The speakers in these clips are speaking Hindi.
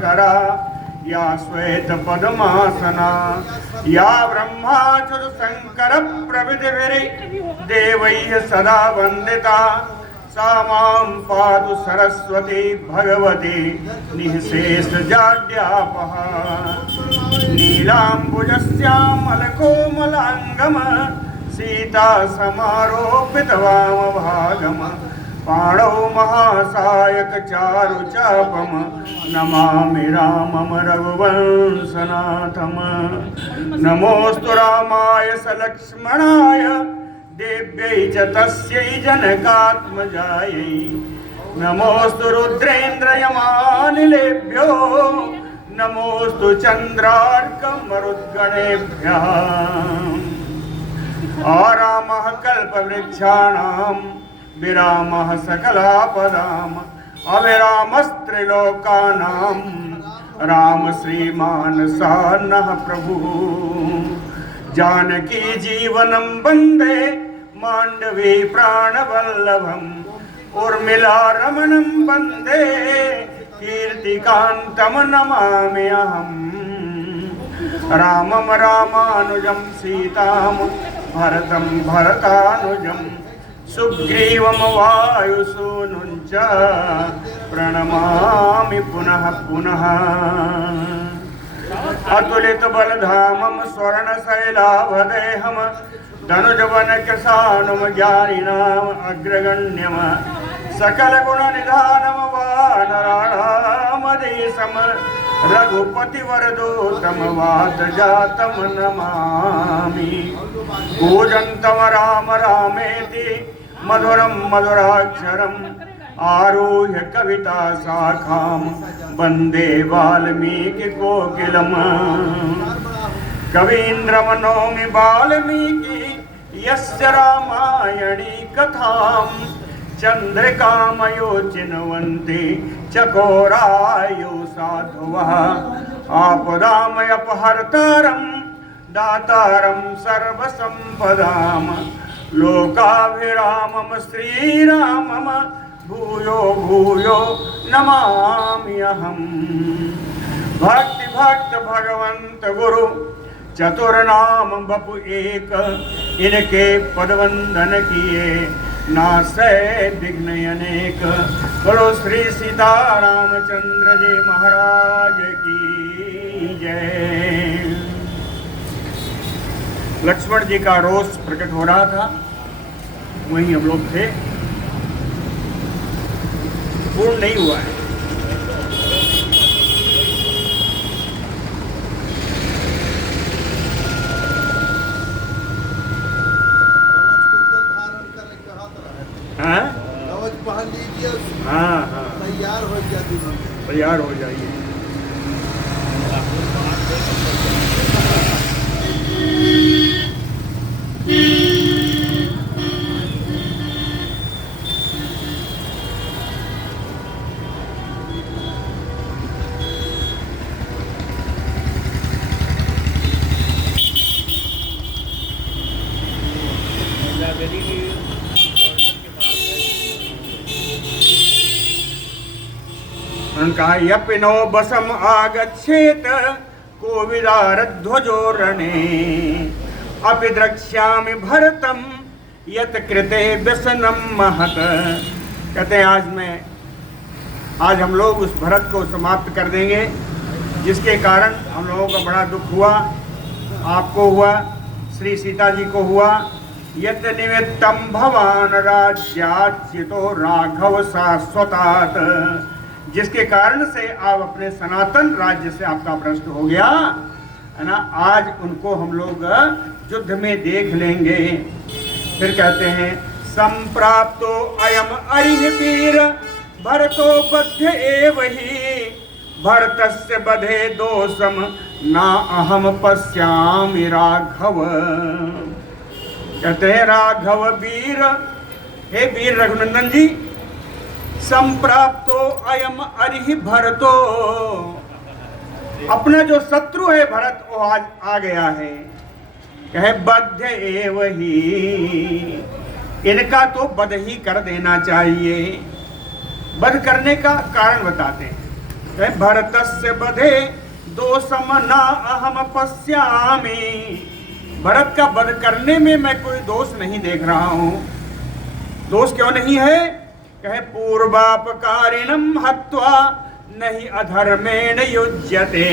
करा या श्वेत पद्मासना या ब्रह्माच्युत शंकर प्रभृतिभिः देवैः सदा वंदिता सा मां पातु सरस्वती भगवती निःशेष जाड्यापः नीलाम्बुजस्यामलकोमलाङ्गम सीता समारोपित वामभागम पाणौ महासायक चारु चापम नमामि रामम रघुवंशनाथम नमोस्तु रामाय सलक्ष्मणाय देव्यै च तस्यै जनकात्मजायै नमोस्तु रुद्रेन्द्रयमानिलेभ्यो नमोस्तु चन्द्रार्कमरुद्गणेभ्यः आरामः कल्पवृक्षाणां विरामः सकलापदाम् अविरामस्त्रिलोकानां राम श्रीमान् सान्नः प्रभुः जानकी जीवनं वन्दे माण्डवी प्राणवल्लभम् उर्मिला रमणं वन्दे कीर्तिकान्तं नमामि अहम् रामं रामानुजं सीतां भरतं भरतानुजं सुग्रीवं वायुसूनुं च प्रणमामि पुनः पुनः अतुलित बलधामं स्वर्णशैलाभदेहं धनुजवनकृशानुं ज्ञानिनाम् अग्रगण्यं सकलगुणनिधानं वानराणामधीशं रघुपतिवरदूतं वातजातं नमामि कूजन्तं राम रामेति मधुरं मधुराक्षरम् आरुह्य कविता शाखां वन्दे वाल्मीकि कोकिलम् कवीन्द्रमनोमि वाल्मीकि यस्य रामायणी कथां चन्द्रिकामयो चिन्वन्ति चकोरायो साधुवः आपदामयपहर्तारं दातारं सर्वसम्पदां लोकाभिरामं श्रीरामं भूयो भूयो नमामि अहम् भक्ति भक्त भगवंत गुरु चतुर्नाम बपु एक इनके पदवंदन किए नासै विघ्न अनेक बोलो श्री सीतारामचंद्र जी महाराज की जय। लक्ष्मण जी का रोष प्रकट हो रहा था, वहीं हम लोग थे, पूर्ण नहीं हुआ है। हाँ हाँ हाँ तैयार हो जाइए। कहा यपिनो बसम आगच्छेत कोविदारध्वजो रणे अपि द्रक्ष्यामि भरतम यत कृते व्यसनम महत। कहते हैं आज हम लोग उस भरत को समाप्त कर देंगे जिसके कारण हम लोगों को बड़ा दुख हुआ, आपको हुआ, श्री सीता जी को हुआ। यत निमित्तम भवान राज्याच्युतो राघव शाश्वतात्, जिसके कारण से आप अपने सनातन राज्य से आपका भ्रष्ट हो गया है ना। आज उनको हम लोग युद्ध में देख लेंगे। फिर कहते हैं संप्राप्तो अयम अरिह वीर भरतो बध्य एवहि भरतस्य बधे दोषम ना अहम पश्यामि राघव। कहते हैं राघव वीर, हे वीर रघुनंदन जी, संप्राप्तो अयम अरिहि भरतो, अपना जो शत्रु है भरत वो आज आ गया है। कहे बध्य एवहि, इनका तो वध ही कर देना चाहिए। वध करने का कारण बताते हैं। भरतस्य वधे दोषम न अहम पश्यामि। भरत का वध करने में मैं कोई दोष नहीं देख रहा हूं। दोष क्यों नहीं है? कहे पूर्वापकारिणम हत्वा नहीं अधर्मेण युज्यते।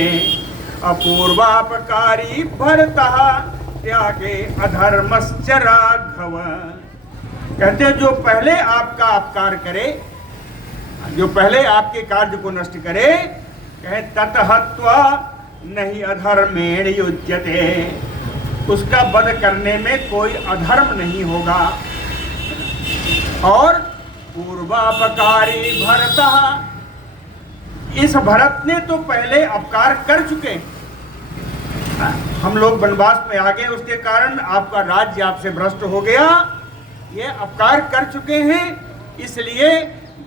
अपूर्वापकारी भरतः त्यागे अधर्मश्च राघव। कहते हैं जो पहले आपका अपकार करे, जो पहले आपके कार्य को नष्ट करे, कहे ततहत्वा नहीं अधर्मेण युज्यते, उसका वध करने में कोई अधर्म नहीं होगा। और पूर्वापकारी भरतः, इस भरत ने तो पहले अपकार कर चुके। हम लोग वनवास में आ गए, उसके कारण आपका राज्य आपसे भ्रष्ट हो गया, ये अपकार कर चुके हैं, इसलिए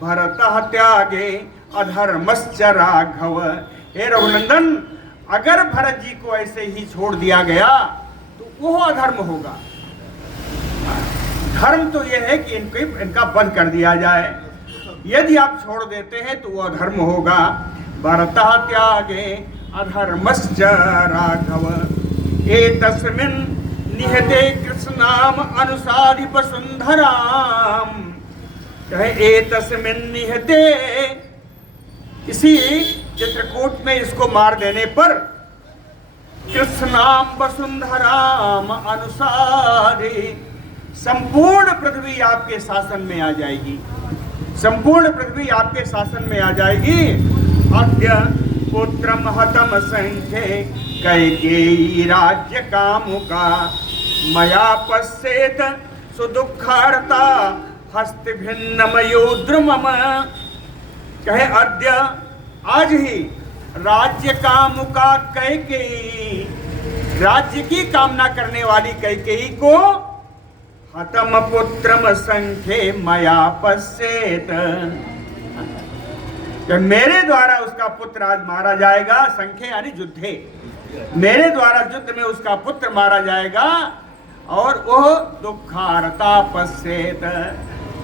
भरतः त्यागे अधर्मश्च राघव। हे रघुनंदन, अगर भरत जी को ऐसे ही छोड़ दिया गया तो वो अधर्म होगा। धर्म तो यह है कि इनका वध कर दिया जाए। यदि आप छोड़ देते हैं तो वो अधर्म होगा। भरतः त्यागे अधर्मश्च राघव। एतस्मिन् निहते कृष्णाम अनुसारि वसुंधराम। कहे एतस्मिन् निहते, इसी चित्रकूट में इसको मार देने पर कृष्णाम वसुंधराम अनुसारि, संपूर्ण पृथ्वी आपके शासन में आ जाएगी। संपूर्ण पृथ्वी आपके शासन में आ जाएगी। अद्य पुत्रम हतम संख्ये कैकेयी राज्य कामुका मया पश्येत सुदुःखार्ता हस्त भिन्नमयोद्रुमम। कहे अद्य, आज ही राज्य कामुका कैकेयी, राज्य की कामना करने वाली कैकेयी को हतम पुत्रम संख्ये मया पश्येत, मेरे द्वारा उसका पुत्र आज मारा जाएगा। संख्ये यानी युद्धे, मेरे द्वारा युद्ध में उसका पुत्र मारा जाएगा। और वह दुखारता पश्येत,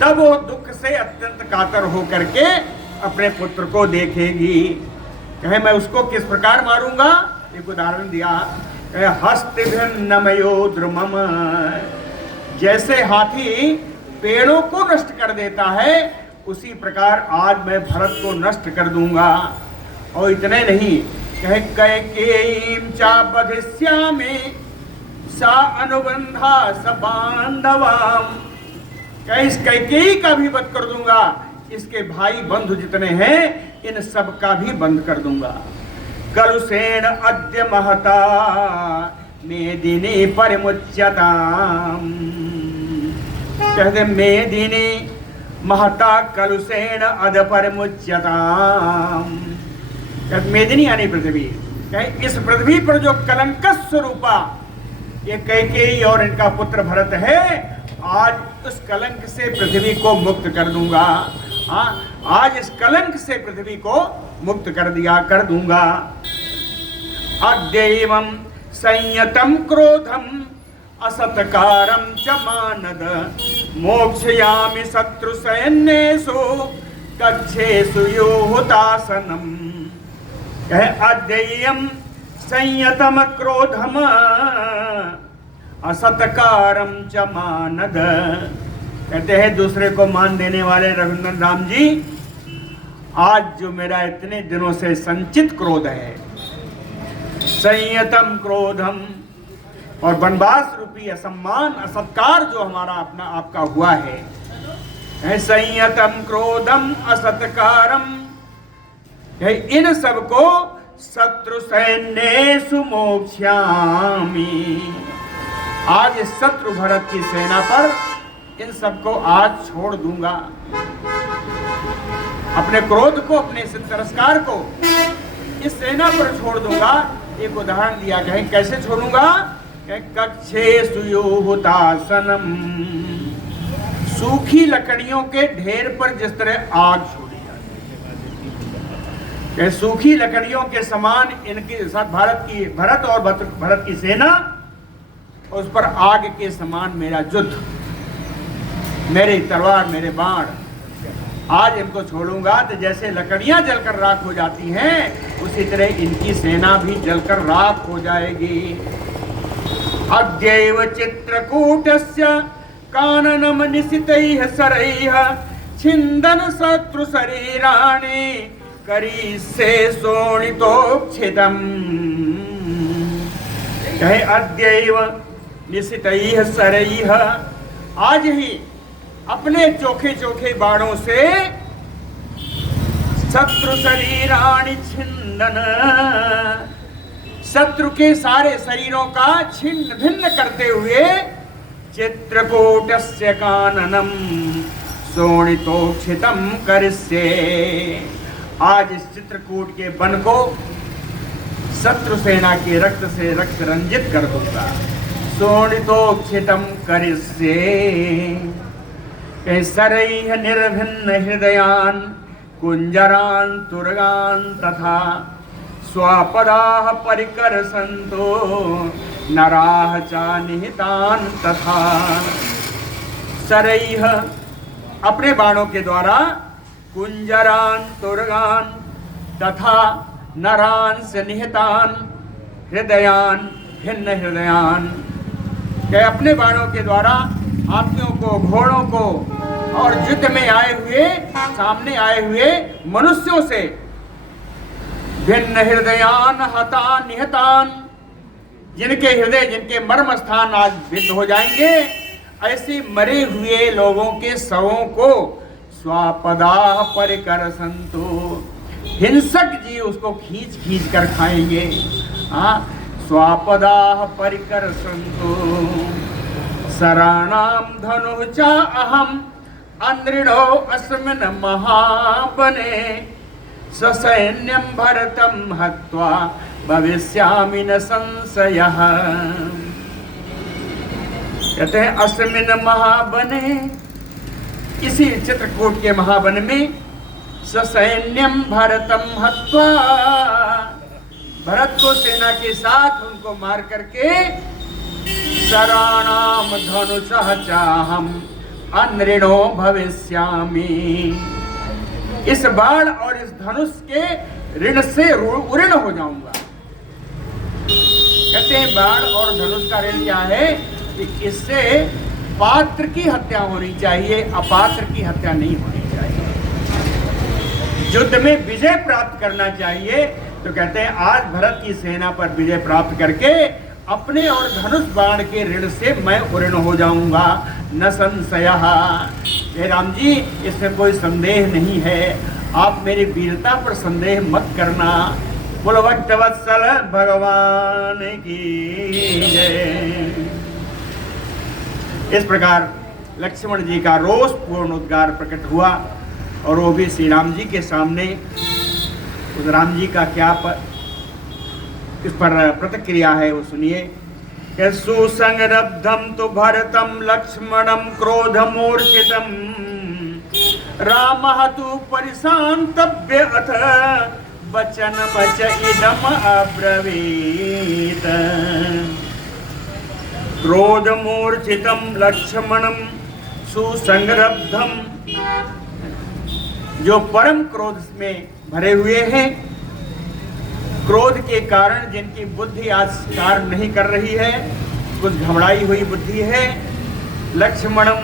तब वो दुख से अत्यंत कातर होकर के अपने पुत्र को देखेगी। कहे मैं उसको किस प्रकार मारूंगा? एक उदाहरण दिया, हस्त भिन्नमयोद्रुमम, जैसे हाथी पेड़ों को नष्ट कर देता है, उसी प्रकार आज मैं भरत को नष्ट कर दूंगा। और इतने नहीं, कहे कैकेयीं चा बधिष्यामि सा अनुबंधा स बांधवाम। कहे इस कैकेयी का भी वध कर दूंगा, इसके भाई बंधु जितने हैं इन सब का भी बंध कर दूंगा। कलुषेण अद्य महता मेदिनी परिमुच्यताम। कहते मेदिनी महता कलुषेण अद परिमुच्यताम। मेदिनी यानी पृथ्वी। कहे इस पृथ्वी पर जो कलंक स्वरूपा ये कैकेयी और इनका पुत्र भरत है, आज उस कलंक से पृथ्वी को मुक्त कर दूंगा। आज इस कलंक से पृथ्वी को मुक्त कर दूंगा। अद्यैवं संयतं क्रोधम असत्कारं च मानद मोक्षयामि शत्रु सैन्येषु कक्षेषु योहुतासनम। कहे अद्यैवं संयतम क्रोधम असत्कारम च मानद। कहते हैं दूसरे को मान देने वाले रघुनंदन राम जी, आज जो मेरा इतने दिनों से संचित क्रोध है, संयतम क्रोधम, और वनवास रूपी असम्मान असत्कार जो हमारा अपना आपका हुआ है, संयतम क्रोधम असत्कारम, इन सबको शत्रु सैन्येषु मोक्ष्यामि। आज इस शत्रु भरत की सेना पर इन सबको आज छोड़ दूंगा। अपने क्रोध को, अपने तिरस्कार को इस सेना पर छोड़ दूंगा। एक उदाहरण दिया गया, कैसे छोड़ूंगा? कक्षेषु योहुतासनम, सूखी लकड़ियों के ढेर पर जिस तरह आग छोड़ी जाती है, सूखी लकड़ियों के समान इनके साथ भरत और भरत की सेना, उस पर आग के समान मेरा युद्ध, मेरी तलवार, मेरे बाण। आज इनको छोड़ूंगा तो जैसे लकड़ियां जलकर राख हो जाती हैं, उसी तरह इनकी सेना भी जलकर राख हो जाएगी। अद्यैव चित्रकूटस्य काननम निशितैः सरैः छिन्दन शत्रु शरीराणि करिष्ये शोणितोक्षितम्। कहे अद्यैव निशितैः सरैः, आज ही अपने चोखे चोखे बाणों से शत्रु शरीराणि छिन्दन, शत्रु के सारे शरीरों का छिन्न भिन्न करते हुए चित्रकूटस्य काननम शोणितोक्षितम करिष्ये, आज इस चित्रकूट के वन को शत्रु सेना के रक्त से रक्त रंजित कर दूंगा। शोणितोक्षितम करिष्ये। सरैः निर्भिन्न हृदयान् कुंजरान् तुरगान् तथा स्वापदाः परिकर्षन्तो नराः च निहितान् तथा। सरैः अपने बाणों के द्वारा कुंजरान् तुरगान् तथा नरान् से निहितान् हृदयान् भिन्न हृदयान्, के अपने बाणों के द्वारा हाथियों को, घोड़ों को और युद्ध में आए हुए, सामने आए हुए मनुष्यों से भिन्न हृदयान हतान निहतान, जिनके हृदय, जिनके मर्म स्थान आज भिन्न हो जाएंगे, ऐसे मरे हुए लोगों के शवों को स्वापदा परिकर्षन्तु, हिंसक जी उसको खींच खींच कर खाएंगे। स्वापदा परिकर्षन्तु। शराणाम धनु च अहम अंद्रिणो अस्मिन् महावने ससैन्यं भरतं हत्वा भविष्यामि न संशयः। कहते हैं अस्मिन् महावने, इसी चित्रकूट के महावन में ससैन्यं भरतं हत्वा, भरत को सेना के साथ उनको मार करके शराणाम धनुषः चाहम अनृणो भविष्यामि, इस बाण और इस धनुष के ऋण से ऋण हो जाऊंगा। कहते हैं बाण और धनुष का ऋण क्या है कि इससे पात्र की हत्या होनी चाहिए, अपात्र की हत्या नहीं होनी चाहिए। युद्ध में विजय प्राप्त करना चाहिए। तो कहते हैं आज भरत की सेना पर विजय प्राप्त करके अपने और धनुष बाण के ऋण से मैं ऋण हो जाऊंगा। न संशयः, हे राम जी इसमें कोई संदेह नहीं है, आप मेरी वीरता पर संदेह मत करना। बोलो भक्तवत्सल भगवान की जय। इस प्रकार लक्ष्मण जी का रोषपूर्ण उद्गार प्रकट हुआ और वो भी श्री राम जी के सामने। उस राम जी का क्या इस पर प्रतिक्रिया है वो सुनिए। सुसंरब्धम तो भरतम लक्ष्मणम क्रोधमूर्छितम रामः तु परिशान्तव्य अथ वचनमच इदम अब्रवीत। क्रोधमूर्छितम लक्ष्मणम सुसंरब्धम, जो परम क्रोध में भरे हुए हैं, क्रोध के कारण जिनकी बुद्धि आज कार्य नहीं कर रही है, कुछ घबराई हुई बुद्धि है। लक्ष्मणम,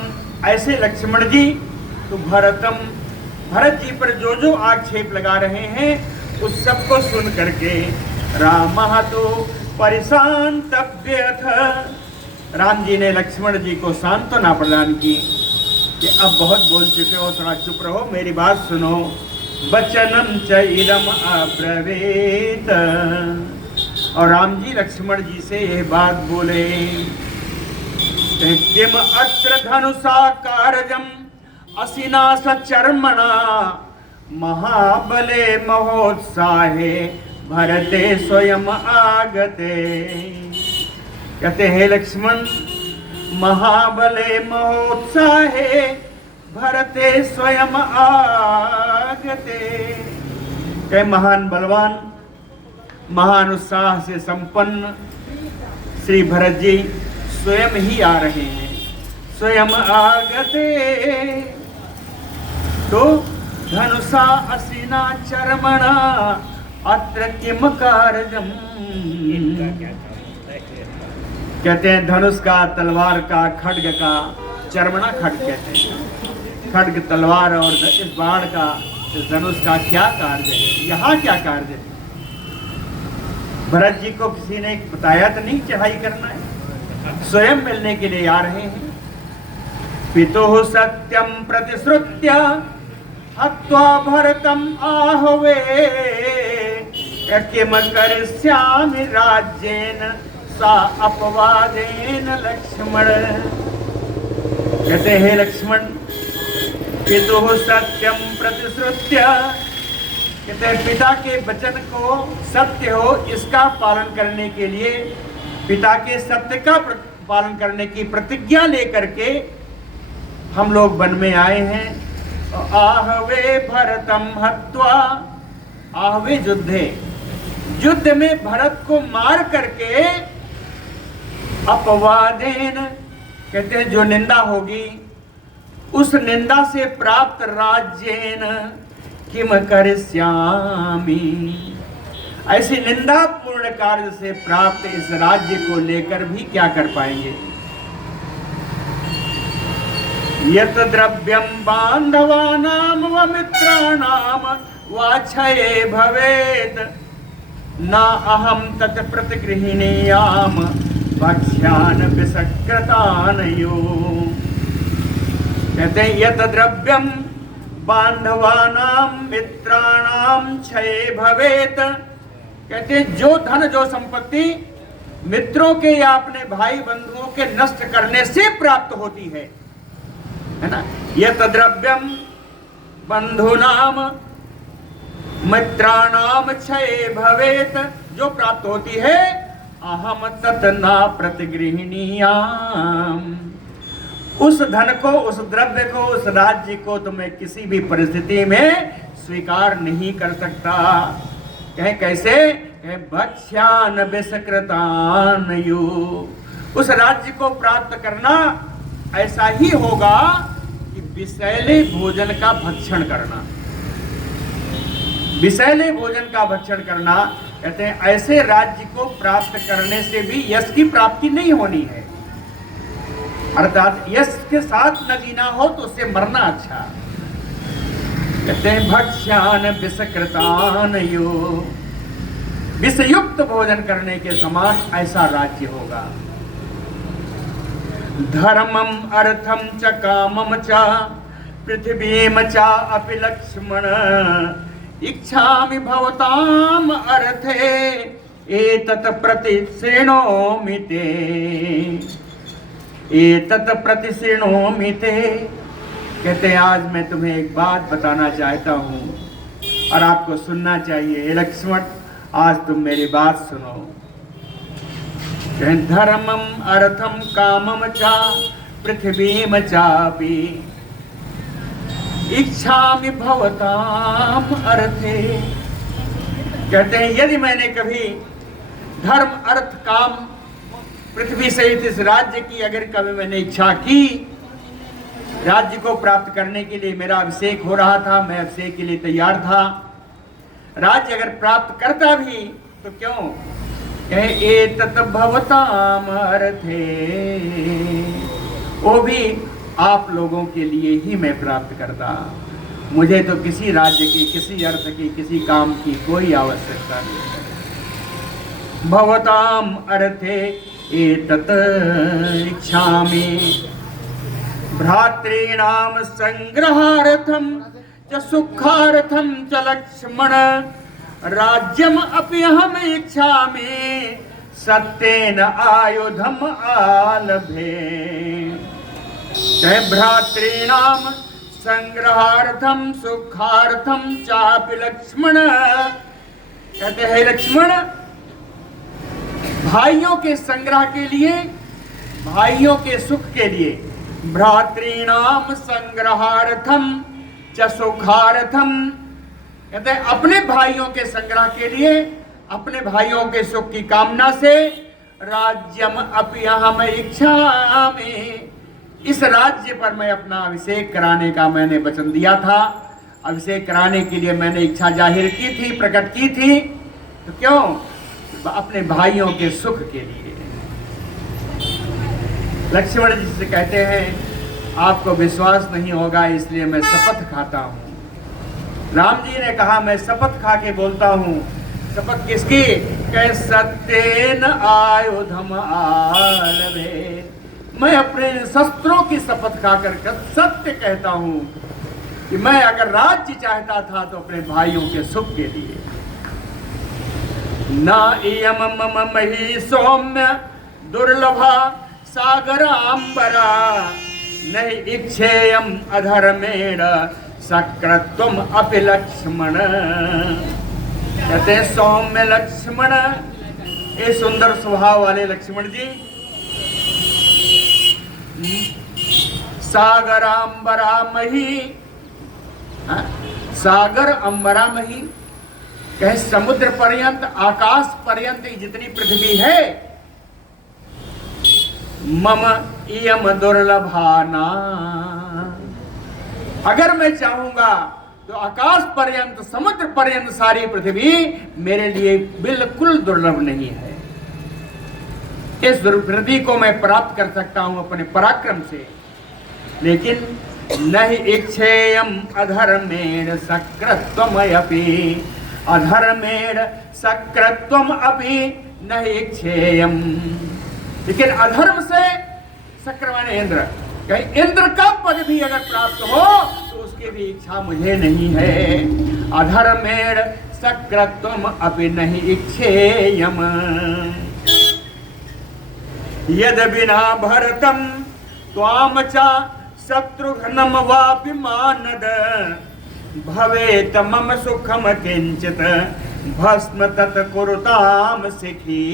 ऐसे लक्ष्मण जी तो भरतम, भरत जी पर जो जो आक्षेप लगा रहे हैं उस सबको सुन करके रामः तो परिशान्तव्यथ, राम जी ने लक्ष्मण जी को सांत्वना प्रदान की कि अब बहुत बोल चुके हो, थोड़ा चुप रहो, मेरी बात सुनो। वचनम च इदम अब्रवीत, और राम जी लक्ष्मण जी से यह बात बोले। किम अत्र धनुषा कारजम असिना सचर्मणा महाबले महोत्साहे भरते स्वयं आगते। कहते हैं लक्ष्मण, महाबले महोत्साहे भरते स्वयं आगते। कहे महान बलवान, महान उत्साह से संपन्न श्री भरत जी स्वयं ही आ रहे हैं, स्वयं आगते। तो धनुषा असिना चर्मणा अत्र किम कार्यम। कहते हैं धनुष का, तलवार का, खड्ग का, चर्मणा खड्ग कहते हैं, खड्ग तलवार और इस बाण का, इस धनुष का क्या कार्य है, यहाँ क्या कार्य है। भरत जी को किसी ने बताया तो नहीं चढ़ाई करना है, स्वयं मिलने के लिए आ रहे हैं। पितुः सत्यम प्रतिश्रुत्य हत्वा भरतम आहवे किम करिष्यामि राज्येन सा अपवादेन लक्ष्मण। कहते हैं लक्ष्मण, पितुः सत्यम प्रतिश्रुत्य, कहते हैं पिता के वचन को सत्य हो इसका पालन करने के लिए, पिता के सत्य का पालन करने की प्रतिज्ञा लेकर के हम लोग वन में आए हैं। आहवे भरतम हत्वा, आहवे युद्धे, युद्ध में भरत को मार करके, अपवादेन, कहते हैं जो निंदा होगी उस निंदा से प्राप्त राज्येन किम करिष्यामि, ऐसी निंदा पूर्ण कार्य से प्राप्त इस राज्य को लेकर भी क्या कर पाएंगे। यत द्रव्यम बांधवानां व मित्राणां वाक्षये भवेत् न अहम तत् प्रतिगृह्णीयाम भक्ष्यान विसकृतानयो। कहते हैं यत द्रव्यम बांधवानां मित्राणां क्षये भवेत्, कहते हैं जो धन जो संपत्ति मित्रों के या अपने भाई बंधुओं के नष्ट करने से प्राप्त होती है ना। यत द्रव्यम बंधुनाम मित्राणाम क्षये भवेत्, जो प्राप्त होती है, अहम तत् न प्रतिगृह्णीयाम, उस धन को, उस द्रव्य को, उस राज्य को तो मैं किसी भी परिस्थिति में स्वीकार नहीं कर सकता। कहें कैसे, कहें भक्ष्यान विसकृतानयो, उस राज्य को प्राप्त करना ऐसा ही होगा कि विषैले भोजन का भक्षण करना, विषैले भोजन का भक्षण करना। कहते हैं ऐसे राज्य को प्राप्त करने से भी यश की प्राप्ति नहीं होनी है, अर्थात यश के साथ न जीना हो तो उससे मरना अच्छा। कहते हैं भक्ष्यान विषकृतानयो, विषयुक्त भोजन करने के समान ऐसा राज्य होगा। धर्मम अर्थम च कामम च पृथ्वीम च अपि लक्ष्मण इच्छामि भवताम अर्थे एतत् प्रतिशृणोमि ते, एतत् प्रतिशृणोमि ते। कहते हैं आज मैं तुम्हें एक बात बताना चाहता हूँ और आपको सुनना चाहिए। हे लक्ष्मण, आज तुम मेरी बात सुनो। धर्मम अर्थम कामम च पृथ्वीम चापि इच्छामि भवताम अर्थे। कहते हैं यदि मैंने कभी धर्म अर्थ काम पृथ्वी सहित इस राज्य की अगर कभी मैंने इच्छा की, राज्य को प्राप्त करने के लिए मेरा अभिषेक हो रहा था, मैं अभिषेक के लिए तैयार था, राज्य अगर प्राप्त करता भी तो क्यों, कहे एतत् भवताम अर्थे, वो भी आप लोगों के लिए ही मैं प्राप्त करता, मुझे तो किसी राज्य की, किसी अर्थ की, किसी काम की कोई आवश्यकता नहीं। भवताम अर्थे एतत् इच्छामि भ्रातॄणां संग्रहार्थं च सुखार्थं च लक्ष्मण राज्यम अपि अहम इच्छामि सत्येन आयुधम आलभे। भ्रातॄणां संग्रहार्थम सुखार्थम चापि लक्ष्मण। कहते हैं लक्ष्मण, भाइयों के संग्रह के लिए, भाइयों के सुख के लिए, भ्रातॄणां संग्रहार्थम च सुखार्थम, कहते हैं अपने भाइयों के संग्रह के लिए, अपने भाइयों के सुख की कामना से, राज्यम अपि अहम इच्छामि, इस राज्य पर मैं अपना अभिषेक कराने का मैंने वचन दिया था, अभिषेक कराने के लिए मैंने इच्छा जाहिर की थी, प्रकट की थी। तो क्यों? अपने भाइयों के सुख के लिए। लक्ष्मण जी से कहते हैं आपको विश्वास नहीं होगा इसलिए मैं शपथ खाता हूं। राम जी ने कहा मैं शपथ खा के बोलता हूं। शपथ किसकी? कह सत्येन आयुधम आलवे। मैं अपने शस्त्रों की शपथ खाकर सत्य कहता हूं कि मैं अगर राज्य चाहता था तो अपने भाइयों के सुख के लिए। ना इयम मम मही सौम्य दुर्लभा सागरांबरा नहीं इच्छेयम अधर्मेण सक्रत्वम अपि लक्ष्मण। कहते हैं सौम्य लक्ष्मण, ये सुंदर स्वभाव वाले लक्ष्मण जी। सागरांबरा मही, सागर अंबरा मही, कहे समुद्र पर्यंत आकाश पर्यंत जितनी पृथ्वी है, मम इयम दुर्लभाना। अगर मैं चाहूंगा तो आकाश पर्यंत समुद्र पर्यंत सारी पृथ्वी मेरे लिए बिल्कुल दुर्लभ नहीं है। इस पृथ्वी को मैं प्राप्त कर सकता हूं अपने पराक्रम से, लेकिन नहीं इच्छेयम अधर्मेण सक्रत्वमपि। अधर्मेण सक्रत्वम अपि नहीं इच्छेयम। लेकिन अधर्म से, सक्र माने इंद्र, कहीं इंद्र का पद भी अगर प्राप्त हो तो उसकी भी इच्छा मुझे नहीं है। अधर्मेण सक्रत्वम अपि नहीं इच्छेयम। यद बिना भरतम त्वाम चा शत्रुघ्नम वापि मानद भवेत मम सुखम किंचित भस्म तत् कुरुताम सिखी।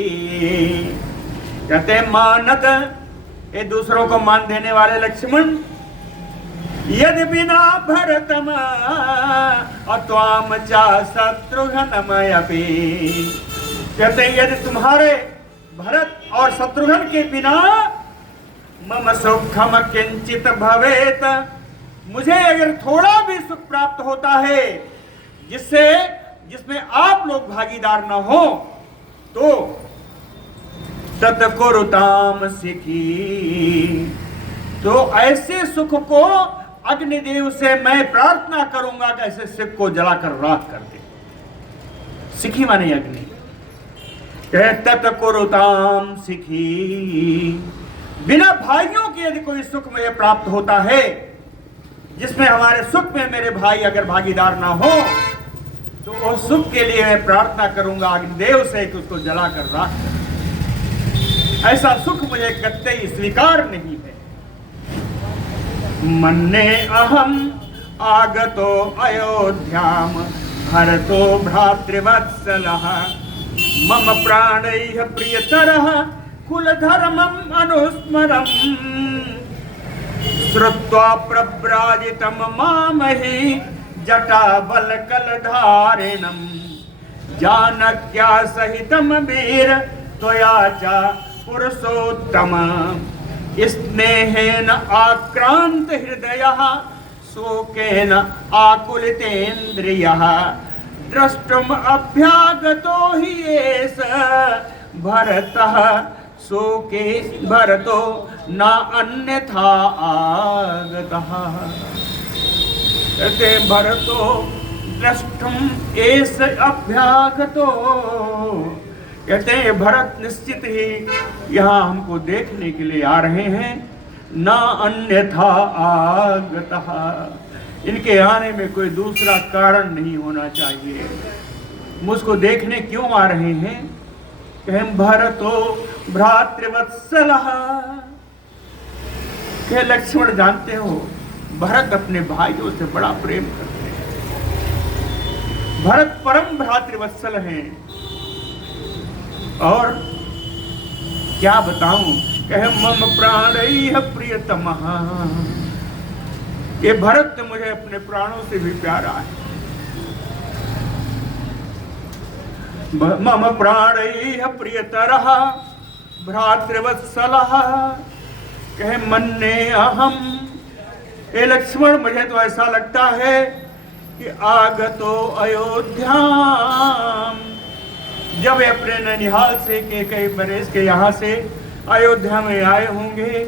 कहते मानद, ये दूसरों को मान देने वाले लक्ष्मण। यदि बिना भरतम अत्वाम चा शत्रुघ्नम अपि। कहते यदि तुम्हारे भरत और शत्रुघ्न के बिना मम सुखम किंचित भवेत, मुझे अगर थोड़ा भी सुख प्राप्त होता है जिसमें आप लोग भागीदार न हो, तो तत्कुरुताम सिखी। तो ऐसे सुख को अग्निदेव से मैं प्रार्थना करूंगा कि ऐसे सुख को जलाकर राख कर दे। सिखी माने अग्नि। तत्कुरुताम सिखी। बिना भाइयों के यदि कोई सुख मुझे प्राप्त होता है, जिसमें हमारे सुख में मेरे भाई अगर भागीदार ना हो, तो वो सुख के लिए मैं प्रार्थना करूंगा अग्निदेव से कि उसको जलाकर राख कर। ऐसा सुख मुझे कतई स्वीकार नहीं है। मन्ने अहम आगतो अयोध्याम भरतो भ्रातृवत्सलः मम प्राणैः प्रियतरः कुलधर्मम् अनुस्मरम् श्रुत्वा प्रव्राजितं मामहि जटाबलकलधारिणं जानक्या सहितं वीर त्वया च पुरुषोत्तम स्नेहेन आक्रांत हृदयः शोकेन आकुलितेन्द्रियः द्रष्टुम अभ्यागतो हि एष भरतः शोके भरतो न अन्यथा आगतः। कहते भरतो द्रष्टुम एष अभ्यागतो। कहते हैं भरत निश्चित ही यहाँ हमको देखने के लिए आ रहे हैं। न अन्यथा आगतः, इनके आने में कोई दूसरा कारण नहीं होना चाहिए। मुझको देखने क्यों आ रहे हैं? कहें भरतो भ्रातृवत्सलः। कहे लक्ष्मण जानते हो भरत अपने भाइयों से बड़ा प्रेम करते हैं। भरत परम भ्रातृवत्सल हैं। और क्या बताऊं, कहे मम प्राणैः प्रियतमः। ये भरत तो मुझे अपने प्राणों से भी प्यारा है। मम प्राणैः प्रियतरः भ्रातृवत्सलः। कहे मन्ने अहम। ए लक्ष्मण मुझे तो ऐसा लगता है कि आगतो अयोध्या, जब वे अपने ननिहाल से के कई बरस के यहाँ से अयोध्या में आए होंगे,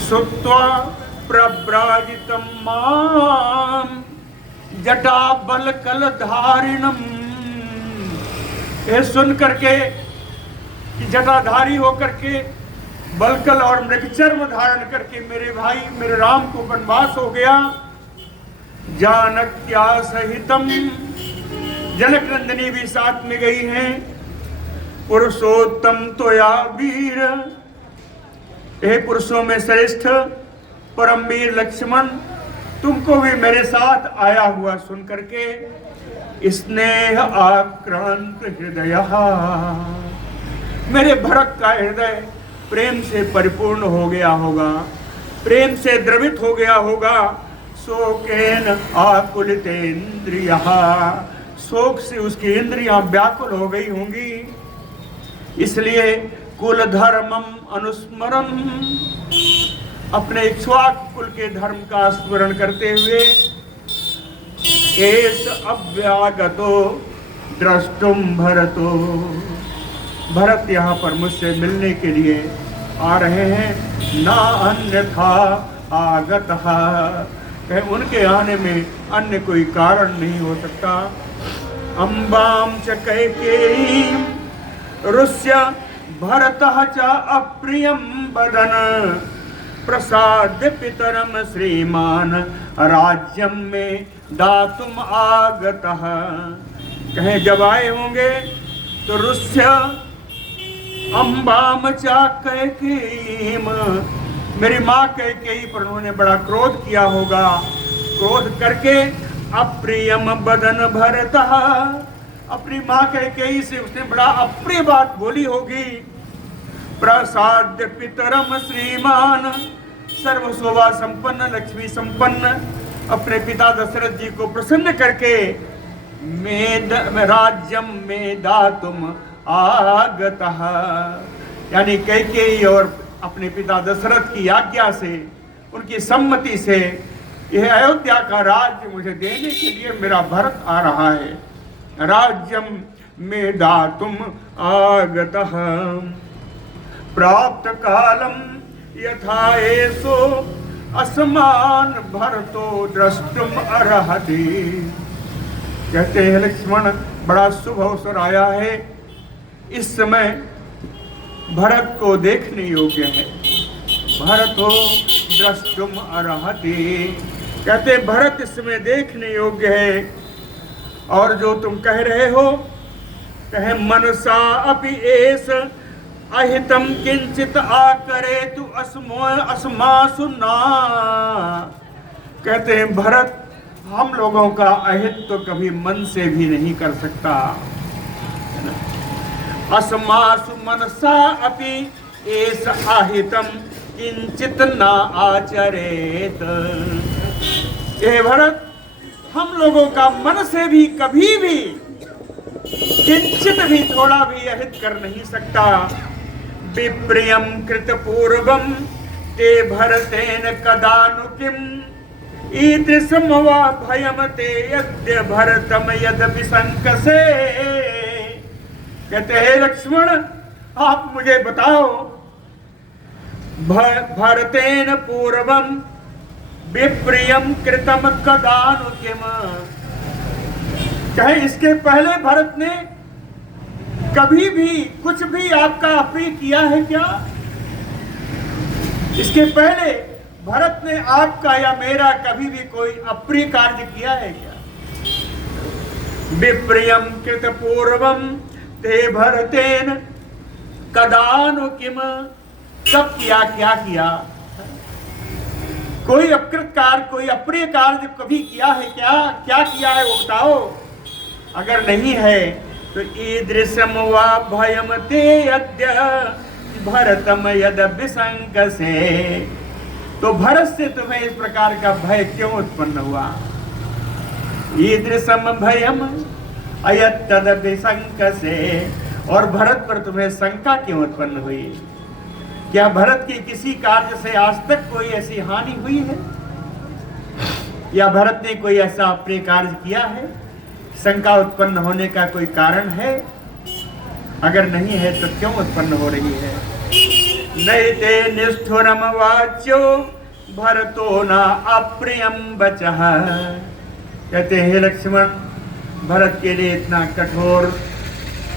सुत्वा प्रव्राजितम माम जटा बल कल धारिणम, ये सुन करके कि जटाधारी होकर के बलकल और मृगचर्म धारण करके मेरे भाई मेरे राम को वनवास हो गया। जानक्या सहितम, जनक नंदिनी भी साथ में गई हैं। पुरुषोत्तम तो या वीर, हे पुरुषों में श्रेष्ठ परम वीर लक्ष्मण, तुमको भी मेरे साथ आया हुआ सुन करके स्नेह आक्रांत हृदय, मेरे भरत का हृदय प्रेम से परिपूर्ण हो गया होगा, प्रेम से द्रवित हो गया होगा। शोकेन आकुलितेन्द्रियः, शोक से उसकी इंद्रियां व्याकुल हो गई होंगी। इसलिए कुल धर्मम अनुस्मरम, अपने इक्ष्वाकु कुल के धर्म का स्मरण करते हुए एस अव्यागतो द्रष्टुम भरतो, भरत यहाँ पर मुझसे मिलने के लिए आ रहे हैं। ना अन्यथा आगतः, कहे उनके आने में अन्य कोई कारण नहीं हो सकता। अम्बाम च कैकेयी रुष्य भरतः च अप्रियम बदन, प्रसाद्य पितरम श्रीमान राज्यम में दातुम आगतः, कहे जब आए होंगे तो रुष्य अम्बाम चा कैकेयीम, मेरी माँ कैकेयी पर उन्होंने बड़ा क्रोध किया होगा। क्रोध करके अप्रियम बदन भरतः, अपनी माँ कैकेयी से उसने बड़ा अप्रिय बात बोली होगी। प्रसाद्य पितरम श्रीमान, सर्व शोभा संपन्न लक्ष्मी संपन्न अपने पिता दशरथ जी को प्रसन्न करके राज्यम में दातुम आगतः, यानी कैकेयी और अपने पिता दशरथ की आज्ञा से, उनकी सम्मति से यह अयोध्या का राज्य मुझे देने के लिए मेरा भरत आ रहा है। राज्यम में दातुम आगतः, प्राप्त कालम यथा एसो असमान भरतो द्रष्टुम अर्हति, कहते हैं लक्ष्मण बड़ा शुभ अवसर आया है, इस समय भरत को देखने योग्य है। भरतो द्रष्टुम अर्हति, कहते भरत इस समय देखने योग्य है। और जो तुम कह रहे हो, कहे मनसा अपि एस अहितम किंचित आकरे तु अस्मासु ना, कहते हैं भरत हम लोगों का अहित तो कभी मन से भी नहीं कर सकता। अस्मासु मनसा अपि एस अहितम किंचित ना आचरेत, हे भरत हम लोगों का मन से भी कभी भी किंचित भी थोड़ा भी अहित कर नहीं सकता। विप्रियम कृत पूर्वम ते भरतेन कदानु किम ईदृशम वा भयम ते यद्य भरतम यद्यपि संकसे, कहते हैं लक्ष्मण आप मुझे बताओ, भरतेन पूर्वम विप्रियम कृतम कदानु किम, कहे इसके पहले भरत ने कभी भी कुछ भी आपका अप्रिय किया है क्या? इसके पहले भरत ने आपका या मेरा कभी भी कोई अप्रिय कार्य किया है क्या? विप्रियम कृत पूर्वम ते भरतेन कदानु किम, कब किया, क्या किया? कोई अकृत कार्य कोई अप्रिय कार्य कभी किया है क्या? क्या किया है वो बताओ। अगर नहीं है तो ईदृशम वा भयम ते अद्य भरतम यद्यपि संकसे, तो भरत से तुम्हें इस प्रकार का भय क्यों उत्पन्न हुआ? ईदृशम भयम अयद्यपि संकसे, और भरत पर तुम्हें शंका क्यों उत्पन्न हुई? क्या भरत की किसी कार्य से आज तक कोई ऐसी हानि हुई है? या भरत ने कोई ऐसा अप्रिय कार्य किया है? शंका उत्पन्न होने का कोई कारण है? अगर नहीं है तो क्यों उत्पन्न हो रही है? नैते निष्ठुरम वाच्यो भरतो न अप्रियम बचः। कहते हैं लक्ष्मण, भरत के लिए इतना कठोर,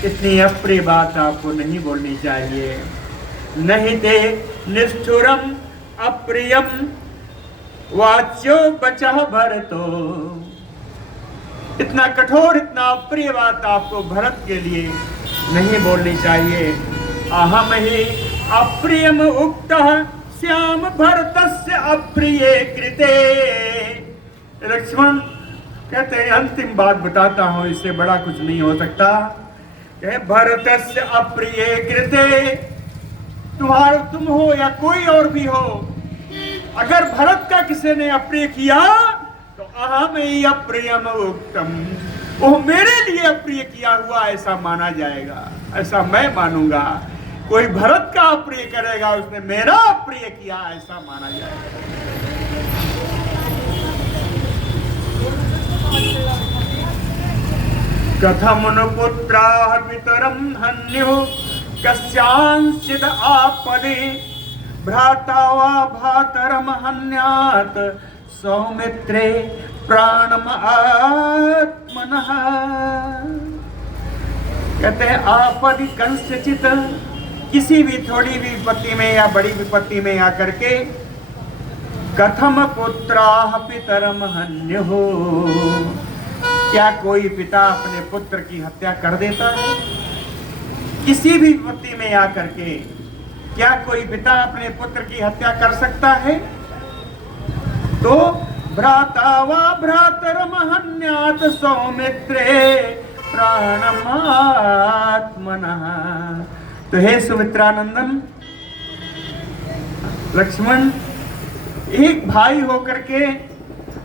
इतनी अप्रिय बात आपको नहीं बोलनी चाहिए। नहीं ते निष्ठुरम अप्रियम वाच्यो बचः भरतो। इतना कठोर, इतना अप्रिय बात आपको भरत के लिए नहीं बोलनी चाहिए। अहम ही अप्रियम उक्तः श्याम भरतस्य अप्रिय कृते। लक्ष्मण कहते हैं अंतिम बात बताता हूं, इससे बड़ा कुछ नहीं हो सकता। कहे भरतस्य अप्रिय कृते, तुम हो या कोई और भी हो, अगर भरत का किसी ने अप्रिय किया तो अहम ही अप्रियम उक्तम, वो मेरे लिए अप्रिय किया हुआ ऐसा माना जाएगा, ऐसा मैं मानूंगा। कोई भरत का अप्रिय करेगा, उसने मेरा अप्रिय किया ऐसा माना जाएगा। कथम नु पुत्राः पितरं हन्युः कस्यांश्चिद् आपदे भ्राता वा भ्रातरं हन्यात् सौमित्रे प्राणम आत्मनः। कहते हैं आपदि कंसचित, किसी भी थोड़ी भी विपत्ति में या बड़ी विपत्ति में आकर के, कथम पुत्राः पितरम हन्युः, क्या कोई पिता अपने पुत्र की हत्या कर देता है? किसी भी विपत्ति में आकर के क्या कोई पिता अपने पुत्र की हत्या कर सकता है? तो भ्राता वा भ्रातरम हन्यात् सौमित्रे प्राणम आत्मनः। तो हे सुमित्रानंदन, लक्ष्मण, एक भाई होकर के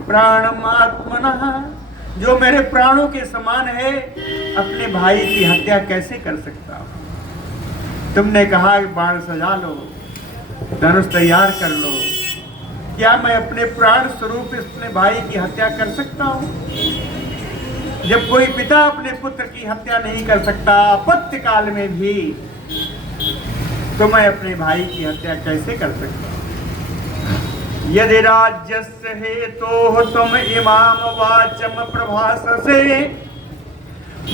प्राणम आत्मनः, जो मेरे प्राणों के समान है, अपने भाई की हत्या कैसे कर सकता हूं? तुमने कहा बाण सजा लो, धनुष तैयार कर लो, क्या मैं अपने प्राण स्वरूप अपने भाई की हत्या कर सकता हूं? जब कोई पिता अपने पुत्र की हत्या नहीं कर सकता आपत्ति काल में भी, तो मैं अपने भाई की हत्या कैसे कर सकता हूं? यदि राज्यस्य हेतोः तुम इमाम वाचम प्रभाससे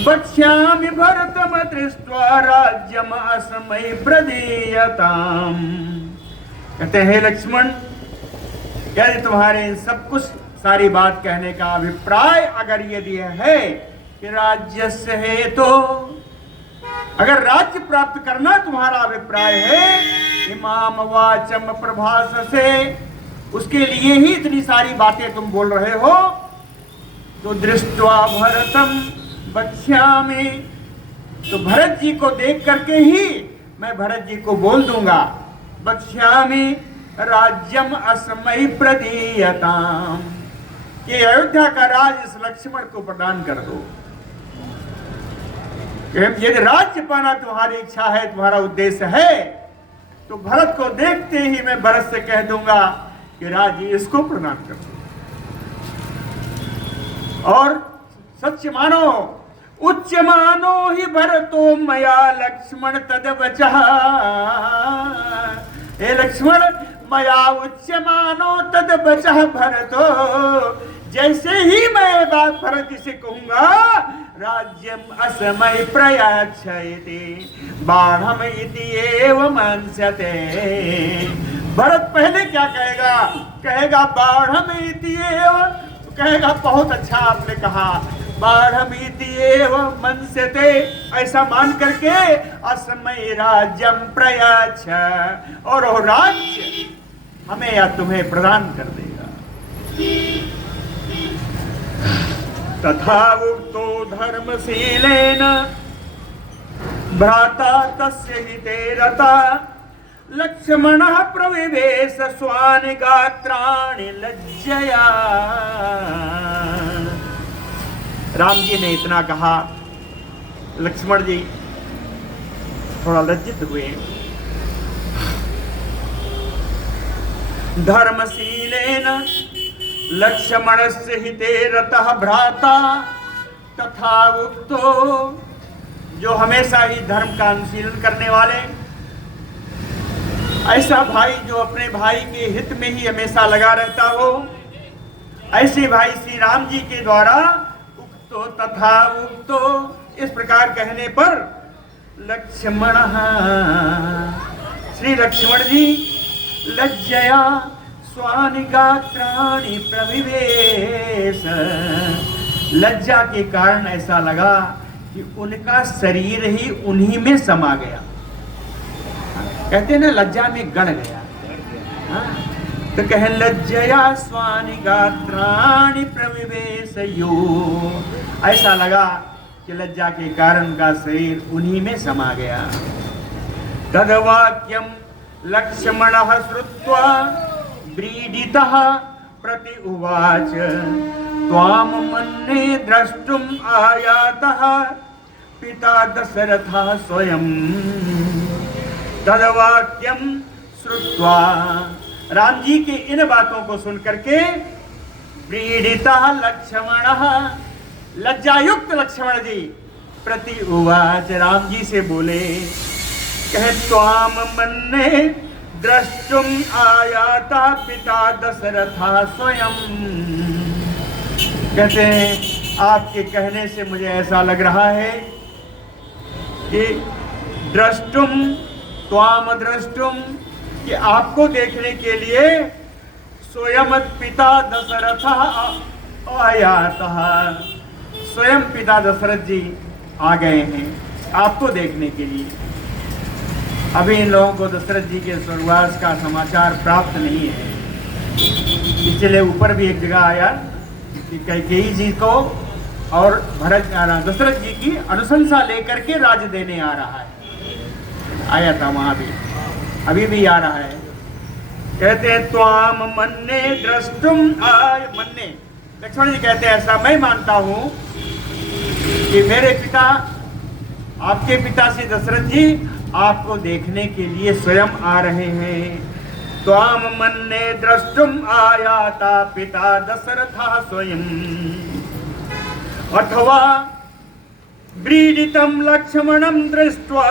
वक्ष्यामि भरतम दृष्ट्वा राज्यम अस्मै प्रदीयताम्। कहते हैं लक्ष्मण, यदि तुम्हारे सब कुछ सारी बात कहने का अभिप्राय अगर यदि है कि राज्य से है, तो अगर राज्य प्राप्त करना तुम्हारा अभिप्राय है, इमाम वाचम प्रभास से, उसके लिए ही इतनी सारी बातें तुम बोल रहे हो, तो दृष्ट्वा भरतम वक्ष्यामि, तो भरत जी को देख करके ही मैं भरत जी को बोल दूंगा, वक्ष्यामि राज्यम अस्मै प्रदीयताम्, कि अयोध्या का राज इस लक्ष्मण को प्रदान कर दो। यदि राज्य पाना तुम्हारी इच्छा है, तुम्हारा उद्देश्य है, तो भरत को देखते ही मैं भरत से कह दूंगा कि राज्य इसको प्रदान कर दो। और सच मानो, उच्च मानो ही भरतो मया लक्ष्मण तद वचः। हे लक्ष्मण, मया उच्च मानो तद वचः भरतो, जैसे ही मैं बात भरत जी से कहूंगा, राज्यम अस्मै प्रयच्छति बाणम इति एव मन्स्यते। भरत पहले क्या कहेगा? कहेगा बाणम इति एव, कहेगा बहुत अच्छा आपने कहा, बाणम इति एव मन्स्यते, ऐसा मान करके अस्मै राज्यम प्रयच्छ, और वो राज्य हमें या तुम्हें प्रदान कर देगा। तथा उक्तो धर्मशीलेन भ्राता तस्य हिते रता लक्ष्मणः प्रविवेश स्वानि गात्राणि लज्जया। राम जी ने इतना कहा, लक्ष्मण जी थोड़ा लज्जित हुए। धर्मशीलेन लक्ष्मणस्य हिते रतः भ्राता तथा उक्तो, जो हमेशा ही धर्म का अनुशीलन करने वाले, ऐसा भाई जो अपने भाई के हित में ही हमेशा लगा रहता हो, ऐसे भाई श्री राम जी के द्वारा उक्तो तथा उक्तो, इस प्रकार कहने पर लक्ष्मण, श्री लक्ष्मण जी लज्जया स्वानि गात्राणि प्रविवेश, लज्जा के कारण ऐसा लगा कि उनका शरीर ही उन्हीं में समा गया। कहते हैं ना, लज्जा में गड़ गया। तो कहे लज्जया स्वानि गात्राणि प्रविवेशयो, ऐसा लगा कि लज्जा के कारण का शरीर उन्हीं में समा गया। तद्वाक्यम लक्ष्मणः श्रुत्वा व्रीडितः प्रति उवाच, त्वाम मन्ये द्रष्टुम आयातः पिता दशरथः स्वयं। तद्वाक्यम श्रुत्वा, राम जी की इन बातों को सुन करके व्रीडितः लक्ष्मणः, लज्जायुक्त लक्ष्मण जी प्रति उवाच, राम जी से बोले, कहे त्वाम मन्ये द्रष्टुम आयाता पिता दशरथा स्वयं। कहते हैं आपके कहने से मुझे ऐसा लग रहा है कि द्रष्टुम, त्वाम द्रष्टुम, कि आपको देखने के लिए स्वयं पिता दशरथ आयातः, स्वयं पिता दशरथ जी आ गए हैं आपको देखने के लिए। अभी इन लोगों को दशरथ जी के स्वर्गवास का समाचार प्राप्त नहीं है। इसलिए ऊपर भी एक जगह आया कि कैकेयी जी को और दशरथ जी की अनुशंसा लेकर के राज्य देने आ रहा है, आया था वहां भी, अभी भी आ रहा है। कहते हैं त्वाम मन्ये द्रष्टुम आय मन्ये, लक्ष्मण जी कहते हैं ऐसा मैं मानता हूं कि मेरे पिता, आपके पिता श्री दशरथ जी आपको देखने के लिए स्वयं आ रहे हैं। त्वाम मन्ये द्रष्टुम आयाता पिता दशरथः स्वयं, अथवा व्रीडितं लक्ष्मणं दृष्ट्वा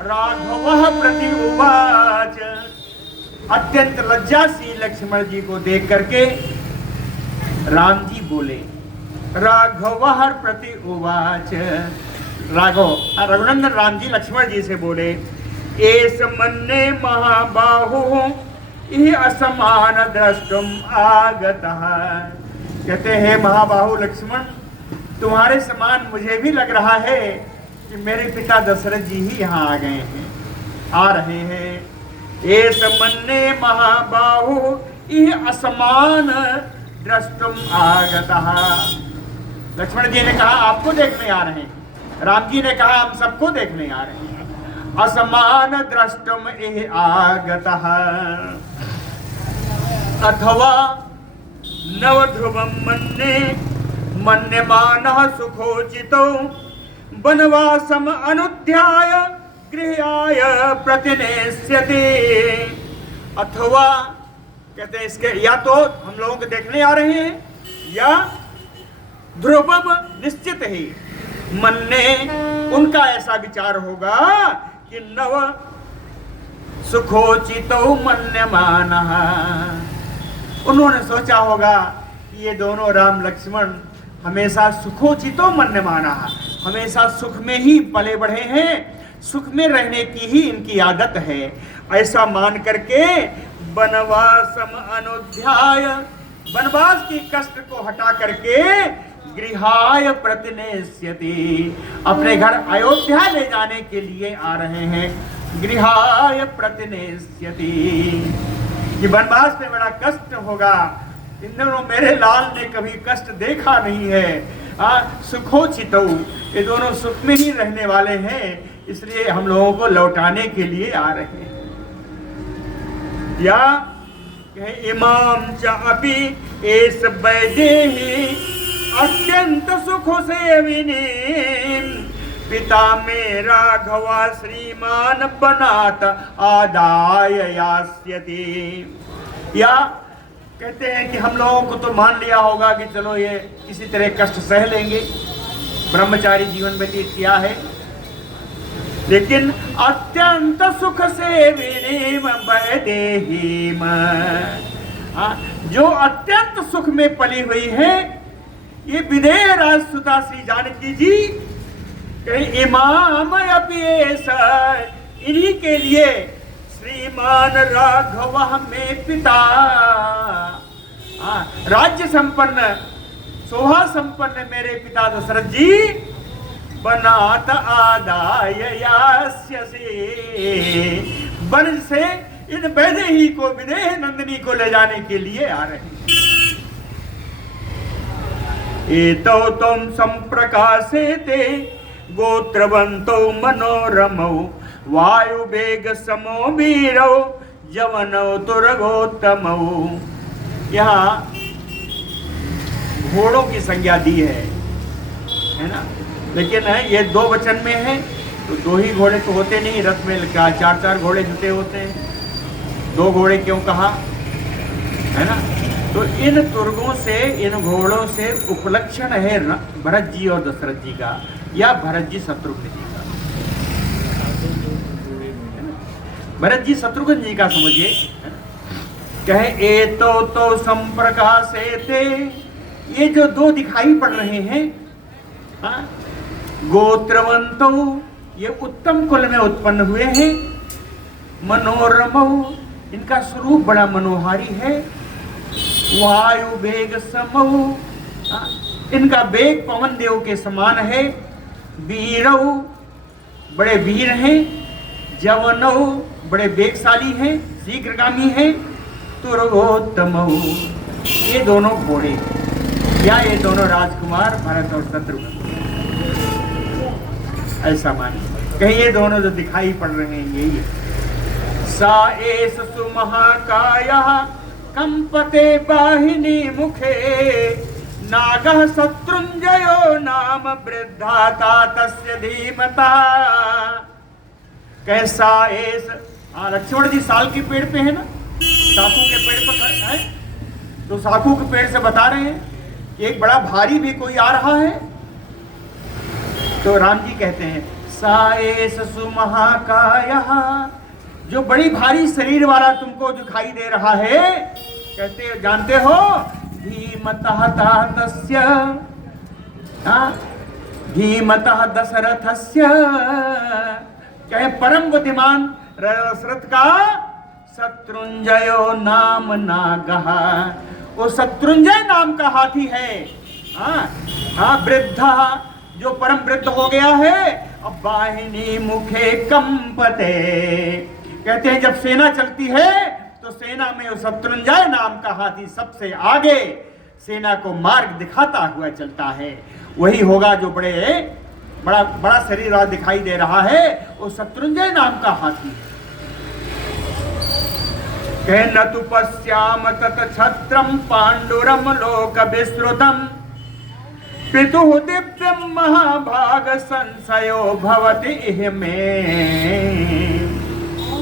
राघवः प्रति उवाच। अत्यंत लज्जाशील लक्ष्मण जी को देख करके राम जी बोले, राघवः प्रति उवाच, राघव रघुनंदन राम जी लक्ष्मण जी से बोले, एस मन्ये महाबाहु यह असमान द्रष्टुम आगतः। कहते हैं महाबाहु लक्ष्मण, तुम्हारे समान मुझे भी लग रहा है कि मेरे पिता दशरथ जी ही यहाँ आ गए हैं, आ रहे हैं। एस मन्ये महाबाहु यह असमान द्रष्टुम आगतः। लक्ष्मण जी ने कहा आपको देखने आ रहे हैं, राम जी ने कहा हम सबको देखने आ रहे हैं। असमान द्रष्टुम एह आगतः, अथवा नवध्रुवं मन्ये मन्यमानः सुखोचितो वनवासम अनुध्याय गृहाय प्रतिनेष्यति। अथवा कहते हैं इसके या तो हम लोगों को देखने आ रहे हैं, या ध्रुवम निश्चित ही, मन्ने उनका ऐसा विचार होगा कि नव सुखोचितो मन्यमानः, उन्होंने सोचा होगा कि ये दोनों राम लक्ष्मण हमेशा सुखोचितो मन्यमानः, हमेशा सुख में ही पले बढ़े हैं, सुख में रहने की ही इनकी आदत है। ऐसा मान करके वनवासम अनुध्याय, वनवास के कष्ट को हटा करके गृहाय प्रतिनेष्यति, अपने घर अयोध्या ले जाने के लिए आ रहे हैं। गृहाय प्रतिनेष्यति, कि वनवास में बड़ा कष्ट होगा, इन दोनों मेरे लाल ने कभी कष्ट देखा नहीं है। सुखोचितो, ये दोनों सुख में ही रहने वाले हैं, इसलिए हम लोगों को लौटाने के लिए आ रहे हैं। या इमाम च अपि एस वैदेही अत्यंत सुख सेविनी, पिता में राघवा श्रीमान बनात आदाय यास्यति। या कहते हैं कि हम लोगों को तो मान लिया होगा कि चलो ये किसी तरह कष्ट सह लेंगे, ब्रह्मचारी जीवन व्यतीत किया है, लेकिन अत्यंत सुख से विनेम वैदेहीम, जो अत्यंत सुख में पली हुई है ये विदेह राजसुता श्री जानकी जी, इमाम अपीस, इन्हीं के लिए श्रीमान राघव में पिता, राज्य संपन्न शोभा संपन्न मेरे पिता दशरथ जी बनात आदाय यास्यसे, वन से इन वैदेही को विदेह नंदिनी को ले जाने के लिए आ रहे हैं। एतो तुम संप्रकाशेते गोत्रवंतो मनोरमो वायु वेग समो वीरो जवनो तुरगोत्तमो। यहाँ घोड़ों की संज्ञा दी है ना, लेकिन ये दो वचन में है तो दो ही घोड़े तो होते नहीं, रथ में क्या चार चार घोड़े जुटे होते हैं, दो घोड़े क्यों कहा, है ना। तो इन तुर्गों से, इन घोड़ों से उपलक्षण है भरत जी और दशरथ जी का, या भरत जी शत्रुघ्न जी का। भरत जी शत्रुघ्न जी का समझिए, कहे ए तो संप्रकाशे थे, ये जो दो दिखाई पड़ रहे हैं, गोत्रवंतो ये उत्तम कुल में उत्पन्न हुए हैं, मनोरमो इनका स्वरूप बड़ा मनोहारी है, वायु वेग समो इनका वेग पवन देव के समान है, वीरौ बड़े वीर हैं, जवनौ बड़े वेगशाली हैं, शीघ्रगामी हैं, तुरगोत्तमौ ये दोनों घोड़े या ये दोनों राजकुमार भरत और शत्रुघ्न, ऐसा मानिए। कहीं ये दोनों जो दिखाई पड़ रहे हैं यही है। सा एष सुमहाकायः कंपते बाहिनी मुखे, नागः शत्रुंजयो नाम वृद्धाता तस्य धीमता। कैसा एष, लक्ष्मण जी साल के पेड़ पे है ना, साखू के पेड़ पर है, तो साखू के पेड़ से बता रहे हैं कि एक बड़ा भारी भी कोई आ रहा है, तो राम जी कहते हैं साएस सुमहाकायः, जो बड़ी भारी शरीर वाला तुमको दिखाई दे रहा है, कहते जानते हो धीमतः तस्य, धीमतः दशरथस्य, चाहे परम बुद्धिमान दशरथ का शत्रुंजयो नाम नागः, वो शत्रुंजय नाम का हाथी है, वृद्धा जो परम वृद्ध हो गया है, अब वाहिनी मुखे कंपते, कहते हैं जब सेना चलती है तो सेना में वो शत्रुंजय नाम का हाथी सबसे आगे सेना को मार्ग दिखाता हुआ चलता है, वही होगा जो बड़ा शरीर वाला दिखाई दे रहा है, वो शत्रुंजय नाम का हाथी। कह न तु पश्याम तत छत्रम पांडुरम लोक विश्रुतम, पितुः दिव्यम महाभाग संशयो भवति इह में।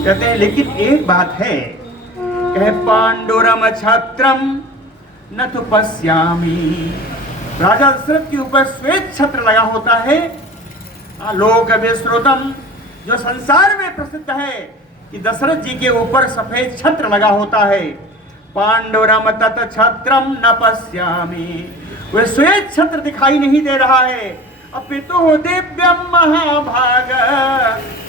कहते हैं लेकिन एक बात है, कह पांडुरम छत्रम न तो पश्यामी, राजा दशरथ के ऊपर श्वेत छत्र लगा होता है, लोक विश्रुतम जो संसार में प्रसिद्ध है कि दशरथ जी के ऊपर सफेद छत्र लगा होता है, पांडुरम तत छत्रम न पश्यामी, वह श्वेत छत्र दिखाई नहीं दे रहा है, अपितु दिव्यम महाभाग,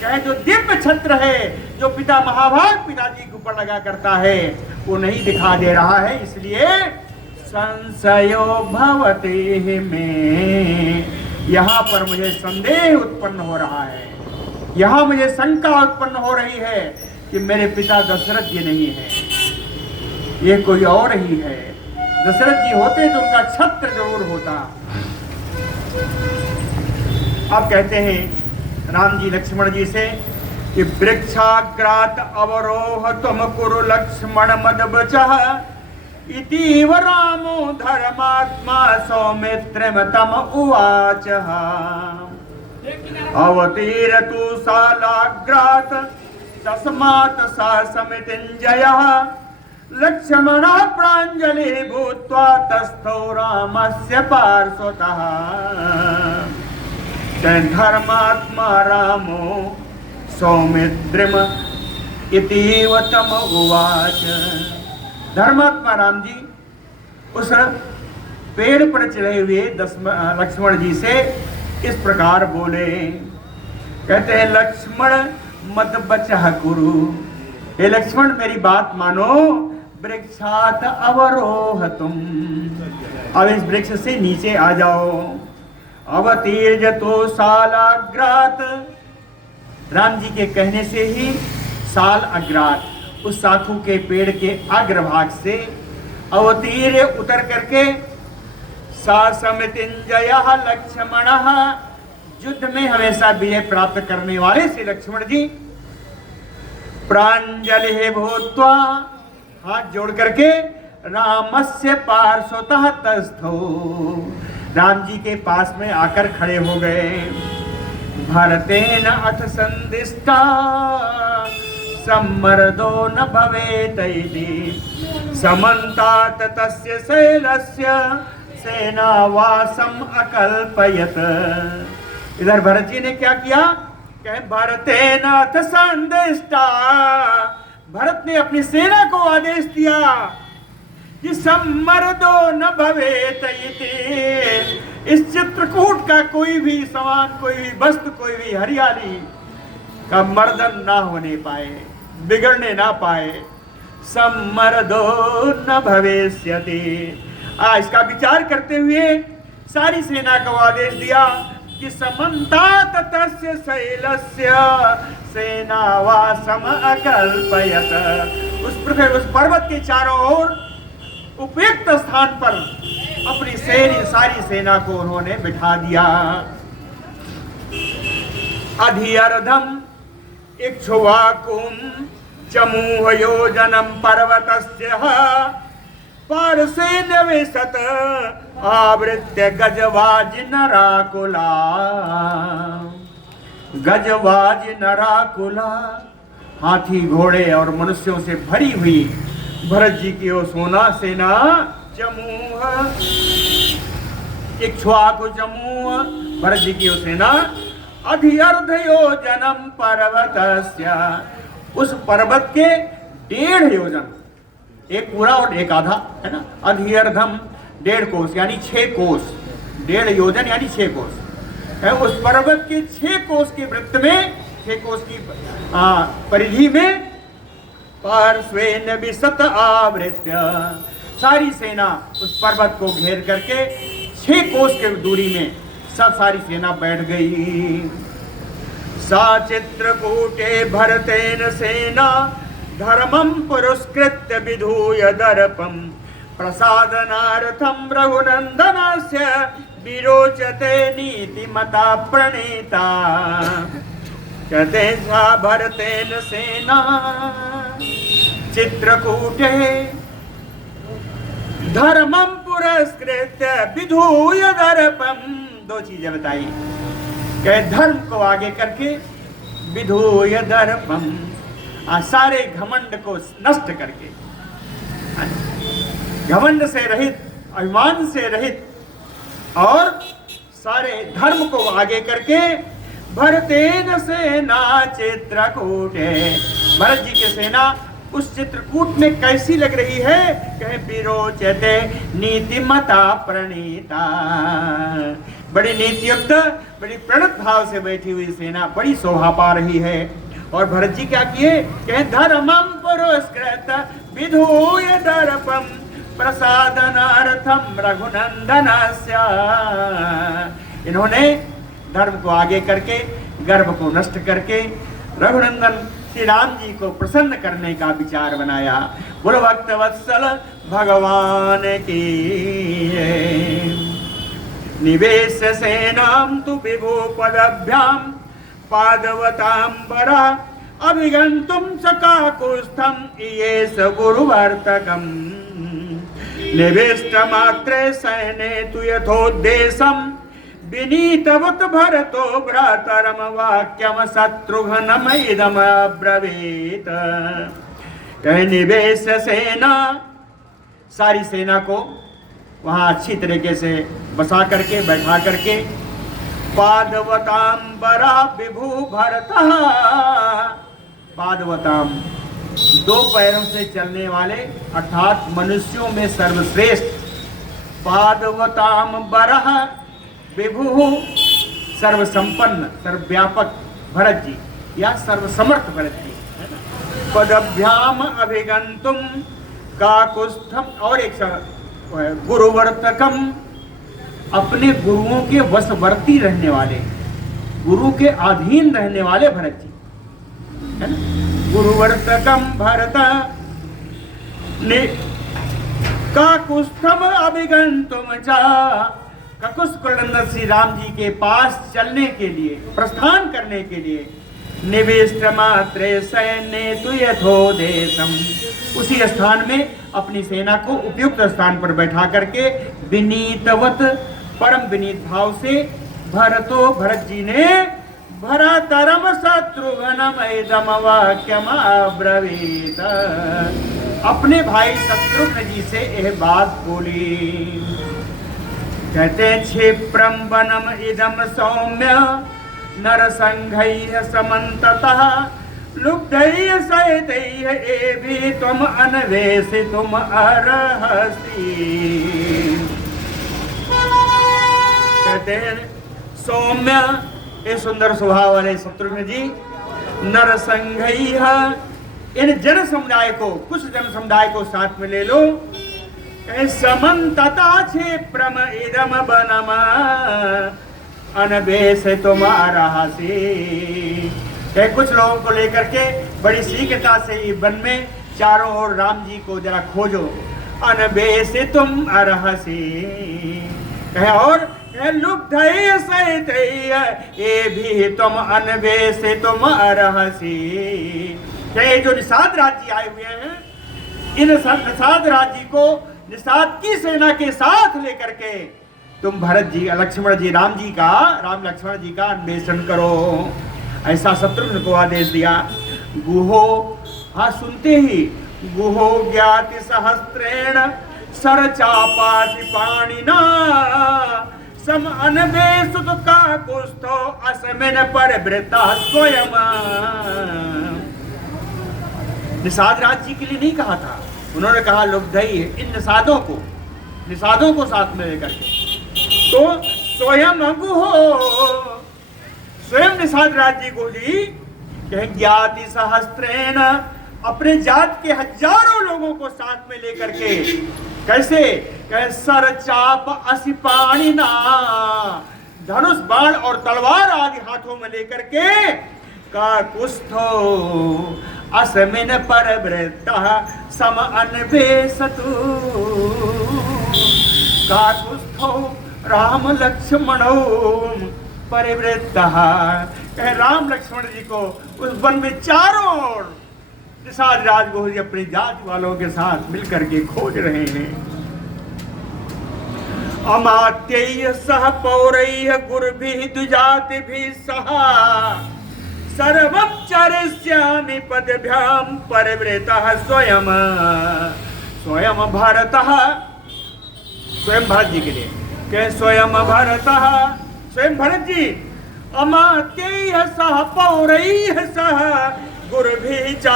चाहे जो दिव्य छत्र है जो पिता महाभाग पिताजी के ऊपर लगा करता है वो नहीं दिखा दे रहा है, इसलिए संशयो भवति में, यहाँ पर मुझे संदेह उत्पन्न हो रहा है, यहाँ मुझे शंका उत्पन्न हो रही है कि मेरे पिता दशरथ जी नहीं है, ये कोई और ही है। दशरथ जी होते तो उनका छत्र जरूर होता। अब कहते हैं राम जी लक्ष्मण जी से कि वृक्षाग्रात अवरोह तुम कुरु लक्ष्मण मद बचः, इतीव रामो धर्मात्मा सौमित्रम तम उवाच। अवतीरतु शालाग्रात तस्मात् सा समितिञ्जयः, लक्ष्मणः प्राञ्जलि भूत्वा तस्थौ रामस्य पार्श्वतः धर्मात्मा रामो सौमित्रिम इतीव तम उवाच। धर्मात्मा राम जी उस पेड़ पर चढ़े हुए लक्ष्मण जी से इस प्रकार बोले, कहते हैं लक्ष्मण मत बचह कुरु, हे लक्ष्मण मेरी बात मानो, वृक्षात अवरोह तुम, अब इस वृक्ष से नीचे आ जाओ। अवतीर्ज तो सालाग्रात, राम जी के कहने से ही साल अग्रात उस साखू के पेड़ के अग्रभाग से अवतीर्य उतर करके सा समितिंजय लक्ष्मण, युद्ध में हमेशा विजय प्राप्त करने वाले श्री लक्ष्मण जी प्रांजलि भूत्वा हाथ जोड़ करके रामस्य पार्श्वतः तस्थो, राम जी के पास में आकर खड़े हो गए। भरतेन अथ संदिष्टा सम्मर्दो न भवेत इति समन्तात तस्य शैलस्य सेनावासम अकल्पयत। इधर भरत जी ने क्या किया, कहे भरतेन अथ संदिष्टा, भरत ने अपनी सेना को आदेश दिया कि सम्मर्दो न भवेत इति, इस चित्रकूट का कोई भी सामान, कोई भी वस्तु, कोई भी हरियाली का मर्दन ना होने पाए, बिगड़ने ना पाए। सम्मर्दो न भवेष्यति, इसका विचार करते हुए सारी सेना को आदेश दिया कि समन्तात तस्य शैलस्य सेनावासम अकल्पयत, उस पर्वत के चारों ओर उपयुक्त स्थान पर अपनी सारी सेना को उन्होंने बिठा दिया। अधिअर्धम इक्ष्वाकुम चमूह योजनम पर्वतस्य पार्श्वे निवेशत आवृत्य गजवाज नराकुला, गजवाज नराकुला, हाथी घोड़े और मनुष्यों से भरी हुई भरत जी की ओर सोना सेना चमूह, इक्ष्वाकु चमूह, भरत जी की ओर सेना अधिअर्ध योजनम पर्वतस्य, उस पर्वत के 1.5 योजन, एक पूरा और एक आधा है ना, अधिअर्धम 1.5 कोस यानी 6 कोस, 1.5 योजन यानी 6 कोस है। उस पर्वत के 6 कोस के वृत्त में, 6 कोस की परिधि में पार्श्वेन विशत आवृत्य, सारी सेना उस पर्वत को घेर करके 6 कोस के दूरी में सब सारी सेना बैठ गई। सा चित्रकूटे भरतेन सेना धर्मं पुरस्कृत्य विधूय दर्पं प्रसादनार्थं रघुनंदनस्य विरोचते नीतिमता प्रणीता। कहते सा भरतेन सेना चित्रकूटे धर्मं पुरस्कृत्य विधूय दर्पं, 2 चीजें बताई, कहे धर्म को आगे करके विधूय दर्पम, सारे घमंड को नष्ट करके, घमंड से रहित, अभिमान से रहित और सारे धर्म को आगे करके भरतेन सेना चित्रकूटे, भरत जी की सेना उस चित्रकूट में कैसी लग रही है, कहे विरोचते नीतिमता प्रणीता, बड़ी नीतियुक्त, बड़ी प्रणत भाव से बैठी हुई सेना बड़ी शोभा पा रही है। और भरत जी क्या किए, कहे धर्मं पुरस्कृत विधूय दर्पम प्रसादनार्थम रघुनंदनस्य, इन्होंने धर्म को आगे करके, गर्व को नष्ट करके रघुनंदन श्री राम जी को प्रसन्न करने का विचार बनाया। बोलो भक्त वत्सल भगवान की। निवेश सेनाम तु विभो पदभ्याम पादवतांबरा अभिगंतुम सकाकुस्थम इयेष गुरुवर्तकम निवेष्ट मात्रे सैने तु यथोद्देशम विनीतवत भरतो भ्रातरम वाक्यम शत्रुघ्नमइदम अब्रवीत। कहे निवेश सेना, सारी सेना को वहाँ अच्छी तरीके से बसा करके बैठा करके, पादवतांबरा विभु भरतः, पादवताम दो पैरों से चलने वाले अर्थात मनुष्यों में सर्वश्रेष्ठ, पादवतांबरः विभु सर्वसंपन्न सर्वव्यापक भरत जी या सर्वसमर्थ भरत जी, पदभ्याम अभिगंतुम काकुस्थम, और एक गुरुवर्तकम, अपने गुरुओं के वशवर्ती रहने वाले, गुरु के अधीन रहने वाले भरत जी, है ना। गुरुवर्तकम भरत ने काकुस्थम अभिगंतुम चा, ककुस कुलंदर श्री राम जी के पास चलने के लिए, प्रस्थान करने के लिए, निवेश मात्रे सैन्य तु यथो देशम, उसी स्थान में अपनी सेना को उपयुक्त स्थान पर बैठा करके विनीतवत, परम विनीत भाव से, भरतो भरत जी ने भरतरम शत्रुघ्नम इदम वाक्यम अब्रवीत, अपने भाई शत्रुघ्न जी से यह बात बोली। कहते क्षिप्रम वनम इदम सौम्य नरसंघैः समन्ततः लुब्धैः सहितैः एभिः त्वम् अन्वेषितुम् अर्हसि। कहते हैं सौम्य, ये सुंदर स्वभाव वाले शत्रुघ्न जी, नरसंघैः, इन जन समुदाय को, कुछ जन समुदाय को साथ में ले लो, समन्तता क्षिप्रम इदम वनम अन्वेषितुम् अर्हसि, कुछ लोगों को लेकर के बड़ी शीघ्रता से ये वन में चारों ओर राम जी को जरा खोजो, अन्वेषितुम् अर्हसि, और लुब्धैः सहितैः एभिः त्वम् अन्वेषितुम् अर्हसि। ये जो निषाद राज्य आए हुए हैं, इन निषाद राज्य को निषाद की सेना के साथ लेकर के तुम भरत जी, लक्ष्मण जी, राम लक्ष्मण जी का अन्वेषण करो, ऐसा शत्रुघ्न को आदेश दिया। गुहो, हाँ सुनते ही, गुहो ज्ञाति सहस्त्रेण सरचापासि पाणिना सम अन्वेषुत काकुस्थो अस्मिन् परिवृतः स्वयं। निषाद राज्य के लिए नहीं कहा था, उन्होंने कहा लुब्धैः, इन निषादों को साथ में लेकर के, तो स्वयं गुहो, स्वयं निषाद राज्य को जी कहें ज्ञाति सहस्त्रेण, अपने जात के हजारों लोगों को साथ में लेकर के, कैसे, कहे सर चाप असि पाणिना, धनुष बाण और तलवार आदि हाथों में लेकर के, काकुस्थो अस्मिन् परिवृतः सम अन्वेषतु, काकुस्थो राम लक्ष्मणौ परिवृतः, कहे राम लक्ष्मण जी को उस वन में चारों ओर निषाद राजगुरु जी अपनी जाति वालों के साथ मिलकर के खोज रहे हैं। अमात्यैः सह पौरैः गुरुभिः द्विजातिभिः सह सर्वं चरिष्यामि पदभ्यां परिवृतः स्वयं, स्वयं भरतः, स्वयं भरत जी के लिए कहे स्वयं भरतः, स्वयं भरत जी, अमात्यैः सह पौरैः सह गुरुभिः च,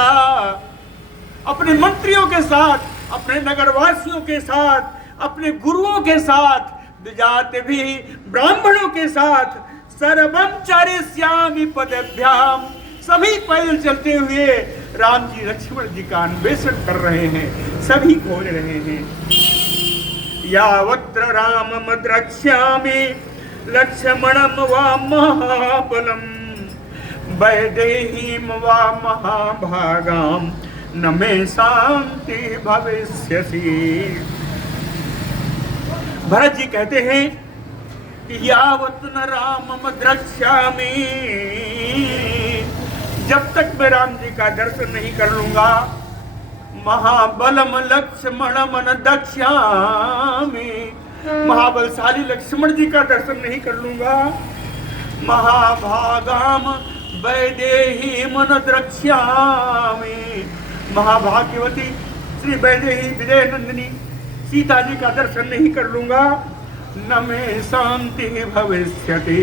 अपने मंत्रियों के साथ, अपने नगरवासियों के साथ, अपने गुरुओं के साथ, द्विजातिभिः ब्राह्मणों के साथ, सर्वं चरिष्यामि पदभ्याम, सभी पैदल चलते हुए राम जी लक्ष्मण जी का अन्वेषण कर रहे हैं, सभी खोज रहे हैं। यावत्र रामम द्रक्ष्यामि लक्ष्मणं वा महाबलं वैदेहीं वा महाभागां न मे शांति भविष्यसि। भरत जी कहते हैं कि यावत न रामम द्रक्ष्यामि, जब तक मैं राम जी का दर्शन नहीं कर लूंगा, महाबलम लक्ष्मणम न दक्ष्यामि, महाबलशाली लक्ष्मण जी का दर्शन नहीं कर लूंगा, महाभागाम वैदेहीम न द्रक्ष्यामि, महाभाग्यवती श्री वैदेही विजय नंदिनी सीता जी का दर्शन नहीं कर लूंगा न में शांति भविष्यति,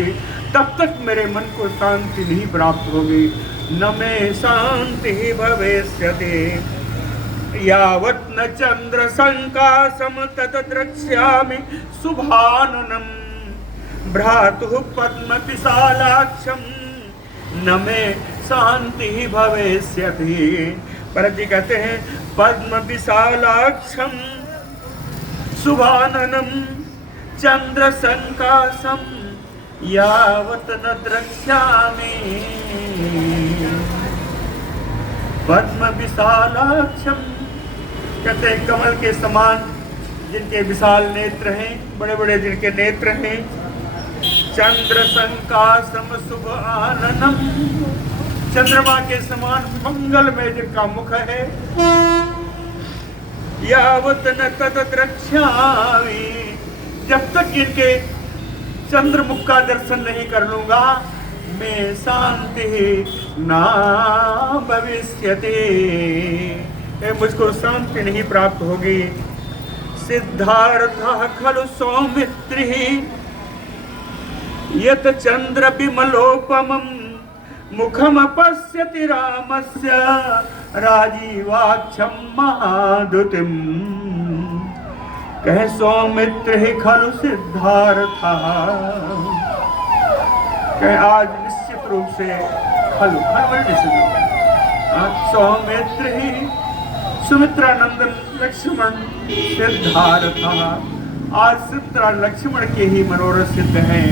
तब तक मेरे मन को शांति नहीं प्राप्त होगी। न में शांति भविष्यति यावत् न चंद्र संकाशम तत द्रक्ष्यामि शुभाननम भ्रातुः पद्म विशालाक्षम न में शांति भविष्यति। भरत जी कहते हैं पद्म विशालाक्षम शुभाननम चंद्र संकाशम यावत् न द्रक्ष्यामि। पद्म विशालाक्षम कहते कमल के समान जिनके विशाल नेत्र हैं, बड़े बड़े जिनके नेत्र हैं। चंद्र संकाशम शुभ आननम चंद्रमा के समान मंगल में जिनका मुख है। यावत् न तत द्रक्ष्यामि जब तक इनके चंद्रमुख का दर्शन नहीं कर लूंगा मैं शांति ना भविष्यति, मुझको शांति नहीं प्राप्त होगी। सिद्धार्थ खलु सौमित्रि यत चंद्र विमलोपमं मुखम पश्यति रामस्य राजीवाक्षम महादुतिम। कह सौमित्र ही खलु सिद्धार्थ, कह आज निश्चित रूप से खलु सौमित्र ही सुमित्रा नंदन लक्ष्मण सिद्धार्थ, आज सुमित्रा लक्ष्मण के ही मनोरथ सिद्ध हैं,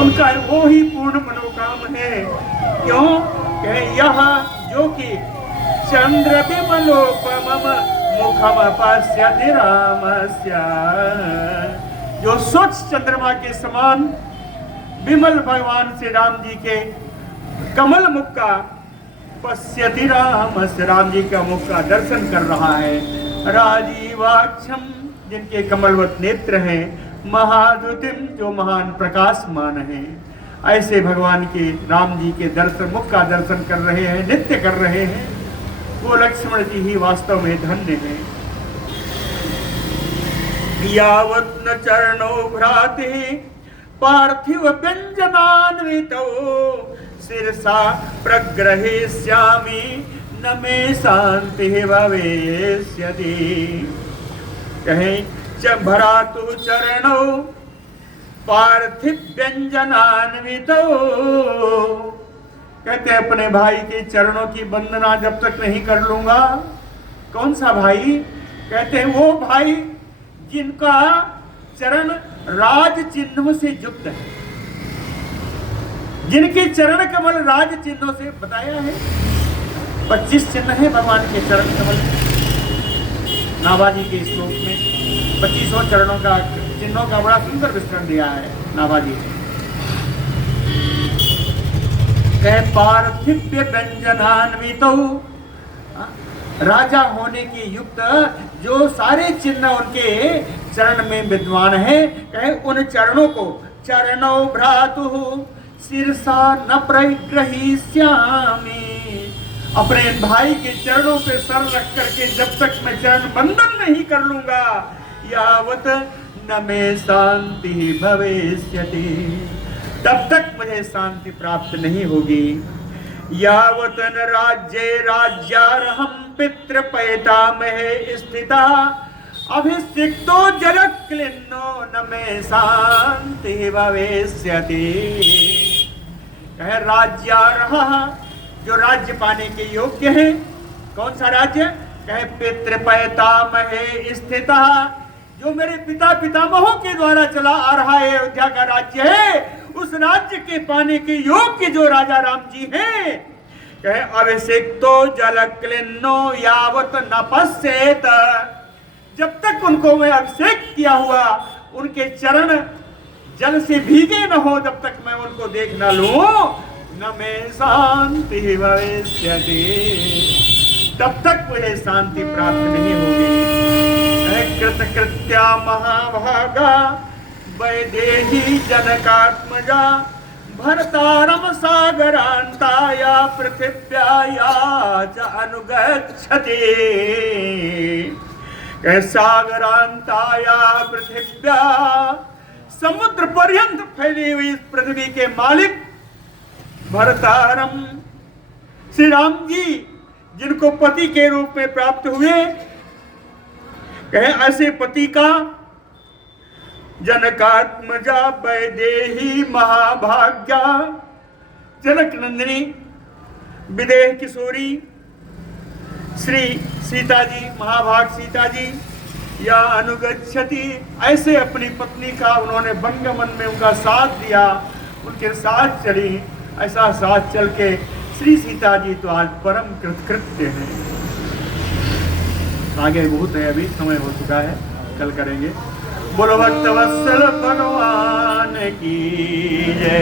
उनका वो ही पूर्ण मनोकाम है। क्यों कह यह जो कि चंद्र विमलोपमम मुखम पश्यति रामस्य, जो स्वच्छ चंद्रमा के समान विमल भगवान श्री राम जी के कमल मुख का पश्यति रामस्य, राम जी का मुख का दर्शन कर रहा है। राजीवाक्षम जिनके कमलवत नेत्र हैं, महाद्युतिम जो महान प्रकाशमान है। ऐसे भगवान के राम जी के दर्शन मुख का दर्शन कर रहे हैं, नित्य कर रहे हैं, वो लक्ष्मण जी ही वास्तव में धन्य है। यावत् न चरणो भ्राते पार्थिव व्यंजनान्वितो शिरसा प्रग्रहीष्यामि न मे शांति भविष्यति। कहें भरातु चरणो पार्थिव व्यंजनान्वितो, कहते अपने भाई के चरणों की वंदना जब तक नहीं कर लूंगा। कौन सा भाई? कहते हैं वो भाई जिनका चरण राज चिन्हों से युक्त है, जिनके चरण कमल राज चिन्हों से बताया है। 25 चिन्ह है भगवान के चरण कमल, नाभाजी के श्लोक में 25 चरणों का चिन्हों का बड़ा सुंदर विस्तरण दिया है नाभाजी ने। कह पार्थिव्य व्यंजनान्वितो, राजा होने के युक्त जो सारे चिन्ह उनके चरण में विद्वान है, कहे उन चरणों को चरणो भ्रातु शिरसा न परिग्रहीष्यामि, अपने भाई के चरणों पे सर रख करके जब तक मैं चरण बंधन नहीं कर लूंगा, यावत न मे शांति भविष्यति, तब तक मुझे शांति प्राप्त नहीं होगी। यावत न राज्ये राज्यार्हं पितृपैतामहे स्थिता अभिषिक्तो जलक्लिन्नो न मे शांति भविष्यति। कहे राज्यार्ह जो राज्य पाने के योग्य है, कौन सा राज्य? कहे पितृपैतामहे स्थिता, जो मेरे पिता पितामहों के द्वारा चला आ रहा है अयोध्या का राज्य है, उस राज्य के पाने के योग्य जो राजा राम जी हैं। कहे अभिषेक्तो जलक्लिन्नो यावत न पश्येत, जब तक उनको मैं अभिषेक किया हुआ उनके चरण जल से भीगे न हो, जब तक मैं उनको देख न लूं, न मैं शांति भविष्यति, तब तक मुझे शांति प्राप्त नहीं होगी। कृतकृत्या महाभागा वैदेही जनकात्मजा भरतारम सागरांता या पृथिव्या या च अनुगच्छति। सागरांताया पृथिव्या, समुद्र पर्यंत फैली हुई इस पृथ्वी के मालिक भरतारम, श्री राम जी जिनको पति के रूप में प्राप्त हुए, कहे ऐसे पति का जनकात्मजा वैदेही महाभाग्या, जनक नंदिनी विदेह किशोरी श्री सीता जी, महाभाग सीता जी, या अनुगच्छति, ऐसे अपनी पत्नी का उन्होंने वनगमन में उनका साथ दिया, उनके साथ चली। ऐसा साथ चल के श्री सीता जी तो आज परम कृतकृत्य हैं। आगे बहुत है, अभी समय हो चुका है, कल करेंगे। बोलो भक्तवत्सल भगवान की जय।